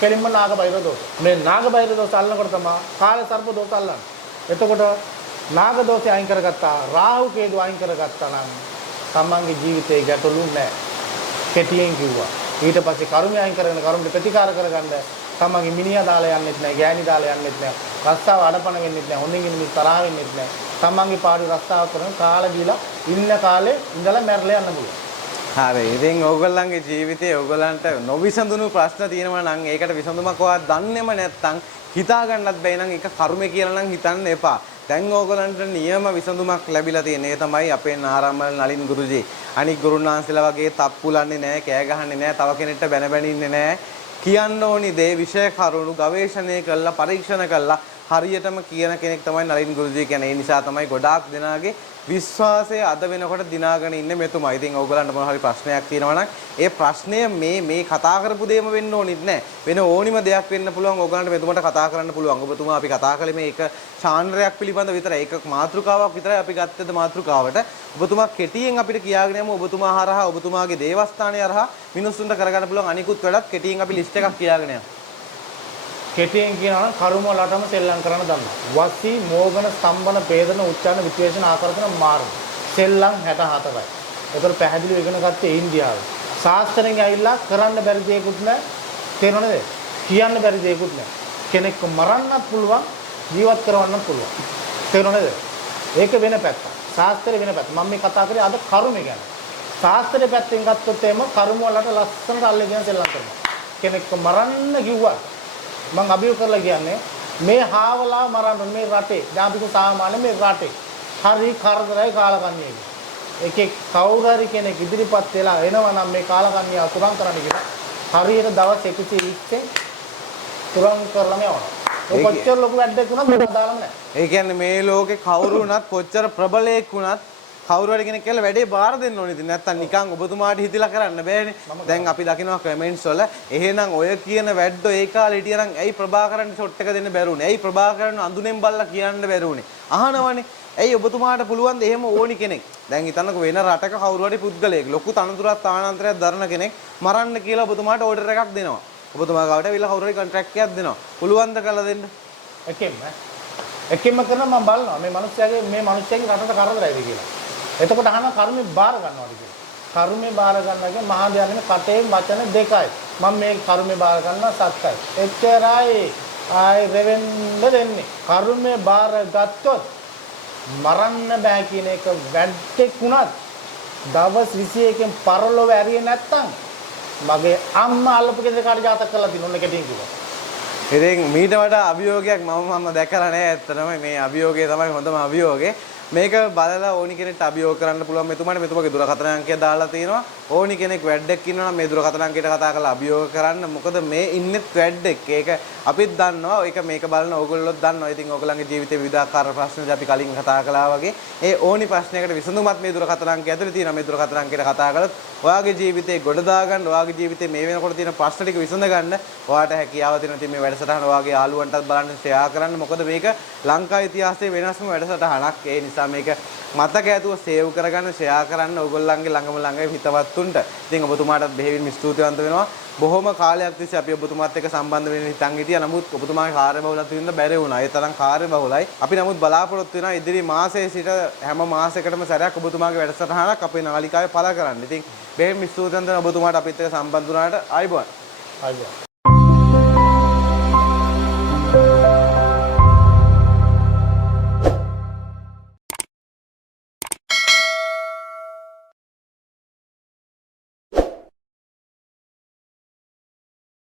කෙලින්ම නාග බෛර දෝෂ. මේ නාග බෛර දෝෂ අල්ලනකොට තමයි කාල සර්ප දෝෂ අල්ලන්නේ. එතකොට නාග දෝෂය අයින් කරගත්තා, රාහු කේතු අයින් කරගත්තා නම් තමන්ගේ ජීවිතේ ගැටලු නැහැ. කෙටියෙන් කිව්වා. ඊට පස්සේ කර්මය අයින් කරගෙන කර්මයට ප්‍රතිකාර කරගන්න තමන්ගේ මිනිහා දාලා යන්නෙත් නැහැ, ගෑණි දාලා යන්නෙත් නැහැ, රස්සාව අඩපණ වෙන්නෙත් නැහැ, හොඳින් ඉන්න මිනිස් තරහ වෙන්නෙත් නැහැ. තමන්ගේ පාඩු රස්සාව කරන කාලා ගිලා ඉන්න කාලේ ඉඳලා මැරලා යන්න පුළුවන්. හරි. ඉතින් ඕගොල්ලන්ගේ ජීවිතේ ඕගොල්ලන්ට නොවිසඳුණු ප්‍රශ්න තියෙනවා නම් ඒකට විසඳුමක් ඔයා දන්නේම නැත්නම් හිතා ගන්නත් බැයි නම් ඒක කර්මය කියලා නම් හිතන්න එපා. දැන් ඕගොල්ලන්ට නියම විසඳුමක් ලැබිලා තියෙන. ඒ තමයි අපේ නාරම්මල් නලින් ගුරුජී. අනික් ගුරුනාන්සලා වගේ තප්පුලන්නේ නැහැ, කෑ ගහන්නේ නැහැ, තව කෙනෙක්ට බැන බැන ඉන්නේ නැහැ. කියන්න ඕනි දේ විෂය කරුණු ගවේෂණය කළා, පරීක්ෂණ කළා හරියටම කියන කෙනෙක් තමයි නලින් ගුරුජී කියන්නේ. ඒ නිසා තමයි ගොඩාක් දෙනාගේ විශ්වාසය අද වෙනකොට දිනාගෙන ඉන්නේ මෙතුමා. ඉතින් ඕගොල්ලන්ට මොන හරි ප්‍රශ්නයක් තියෙනවා නම් ඒ ප්‍රශ්නය මේ කතා කරපු දෙයම වෙන්න ඕනිත් නැහැ. වෙන ඕනිම දෙයක් වෙන්න පුළුවන්. ඕගොල්ලන්ට මෙතුමාට කතා කරන්න පුළුවන්. ඔබතුමා අපි කතා කළේ මේක ඡාන්ද්‍රයක් පිළිබඳ විතරයි. ඒක මාතෘකාවක් විතරයි අපි ගත්තද මාතෘකාවට. ඔබතුමා කෙටියෙන් අපිට කියාගෙන යමු. ඔබතුමා හරහා ඔබතුමාගේ දේවස්ථානය හරහා මිනිස්සුන්ට කරගන්න පුළුවන් අනිකුත් වැඩත් කෙටියෙන් අපි ලිස්ට් එකක් කියාගෙන යමු. කෙටියෙන් කියනවා නම් කර්ම වලටම සෙල්ලම් කරන්න දන්නවා. වසී, මෝගන, ස්තම්භන, වේදන, උච්චාරණ, විශේෂණ, ආකර්ෂණ මාර්ග. සෙල්ලම් 64යි. ඒතර පැහැදිලිව ඉගෙන ගත්තේ ඉන්දියාවේ. ශාස්ත්‍රයෙන් ඇවිල්ලා කරන්න බැරි දෙයක්වත් නැහැ. තේරෙනවද? කියන්න බැරි දෙයක්වත් නැහැ. කෙනෙක්ව මරන්නත් පුළුවන්, ජීවත් කරවන්නත් පුළුවන්. තේරෙනවද? ඒක වෙන පැත්තක්. ශාස්ත්‍රය වෙන පැත්ත. මම මේ කතා කරේ අද කර්මය ගැන. ශාස්ත්‍රයේ පැත්තෙන් ගත්තොත් එම කර්ම වලට ලස්සනට අල්ලගෙන සෙල්ලම් කරනවා. කෙනෙක්ව මරන්න කිව්වා මම අභියෝග කරලා කියන්නේ මේ හාවලා මරන්න මේ රටේ දැන් අපි සාමාන්‍ය මේ රටේ හරි කරදරයි කාලකන්ණියෙක්. එකෙක් කවුරු හරි කෙනෙක් ඉදිරිපත් වෙලා එනවා නම් මේ කාලකන්ණිය අතුරන් කරන්න කියලා හරියට දවස් 120න් තුරන් කරලම යවනවා. ඔය කොච්චර ලොකු වැඩක් වුණත් මට දාලම නැහැ. ඒ කියන්නේ මේ ලෝකේ කවුරු වුණත් කොච්චර ප්‍රබලයෙක් වුණත් කවුරු හරි කෙනෙක් කියලා වැඩේ බාර දෙන්න ඕනේ. ඉතින් නැත්තම් නිකන් ඔබතුමාට හිතිලා කරන්න බෑනේ. දැන් අපි දකිනවා කමෙන්ට්ස් වල එහෙනම් ඔය කියන වැඩෝ ඒ කාලේ හිටියනම් ඇයි ප්‍රභාකරන් ෂොට් එක දෙන්න බැරුනේ? ඇයි ප්‍රභාකරන් අඳුනෙන් බල්ලා කියන්න බැරුනේ? අහනවනේ. ඇයි ඔබතුමාට පුළුවන් ද එහෙම ඕනි කෙනෙක්? දැන් හිතන්නකෝ වෙන රටක කවුරු හරි පුද්ගලයෙක් ලොකු තනතුරක් තානාන්තරයක් දරන කෙනෙක් මරන්න කියලා ඔබතුමාට ඕඩර් එකක් දෙනවා. ඔබතුමා ගාවට ඇවිල්ලා කවුරු හරි කොන්ට්‍රැක්ට් එකක් දෙනවා. පුළුවන් ද කරලා දෙන්න? එකෙන්ම කරන මම බලනවා මේ මිනිස්යාගේ රටට කරදරයිද කියලා. එතකොට අහනවා කර්මේ බාර ගන්නවාද කියලා. කර්මේ බාර ගන්නවා කියන්නේ මහා ධර්මයේ කටේ වචන දෙකයි. මම මේ කර්මේ බාර ගන්නවා සත්‍යයි. එච්චරයි ආයි රෙවෙන්න දෙන්නේ. කර්මේ බාර ගත්තොත් මරන්න බෑ කියන එක වැද්දෙක් වුණත් දවස් 21කින් පරලොව ඇරියේ නැත්තම් මගේ අම්මා අල්ලපු ගෙදර කාට ජාතක කරලා දිනුන කෙටින් කිව්වා. ඉතින් මීට වඩා අභියෝගයක් මම දැකලා නැහැ. ඇත්තටම මේ අභියෝගය තමයි හොඳම අභියෝගේ. මේක බලලා ඕනි කෙනෙක්ට අභියෝග කරන්න පුළුවන්. මෙතුමාගේ දුරකථන අංකය දාලා තිනවා. ඕනි කෙනෙක් වැඩක් ඉන්නවා නම් මේ දුරකථන අංකයට කතා කරලා අභියෝග කරන්න. මොකද මේ ඉන්නෙත් වැඩක්. ඒක අපිත් දන්නවා. ඒක මේක බලන ඕගොල්ලොත් දන්නවා. ඉතින් ඕගොල්ලන්ගේ ජීවිතේ විවිධාකාර ප්‍රශ්න අපි කලින් කතා කළා වගේ ඒ ඕනි ප්‍රශ්නයකට විසඳුමත් මේ දුරකථන අංකය ඇතුලේ තියෙනවා. මේ දුරකථන අංකයට කතා කළොත් ඔයාගේ ජීවිතේ ගොඩ දාගන්න, ඔයාගේ ජීවිතේ මේ වෙනකොට තියෙන ප්‍රශ්න ටික විසඳ ගන්න ඔයාට හැකියාව තියෙනවා. ඉතින් මේ වැඩසටහන ඔයාගේ යාළුවන්ටත් බලන්න ෂෙයා කරන්න. මොකද මේක ලංකා ඉතිහාසයේ වෙනස්ම වැඩසටහනක්. ඒ නිසා නිසා මේක මතක ඇතුව සේව් කරගන්න ෂෙයා කරන්න ඕගොල්ලන්ගේ ළඟම හිතවත්තුන්ට. ඉතින් ඔබතුමාටත් බෙහෙවින් ස්තුතිවන්ත වෙනවා. බොහොම කාලයක් තිස්සේ අපි ඔබතුමාත් එක්ක සම්බන්ධ වෙන්න හිතන් හිටියා. නමුත් ඔබතුමාගේ කාර්යබහුලත්වය වින්ද බැරි වුණා. ඒ තරම් කාර්යබහුලයි. අපි නමුත් බලාපොරොත්තු වෙනවා ඉදිරි මාසයේ සිට හැම මාසයකටම සැරයක් ඔබතුමාගේ වැඩසටහනක් අපේ නාලිකාවේ පළ කරන්න. ඉතින් බෙහෙවින් ස්තුතිවන්ත වෙනවා ඔබතුමාට අපිත් එක්ක සම්බන්ධ වුණාට. ආයිබෝන්. ආයිබෝන්.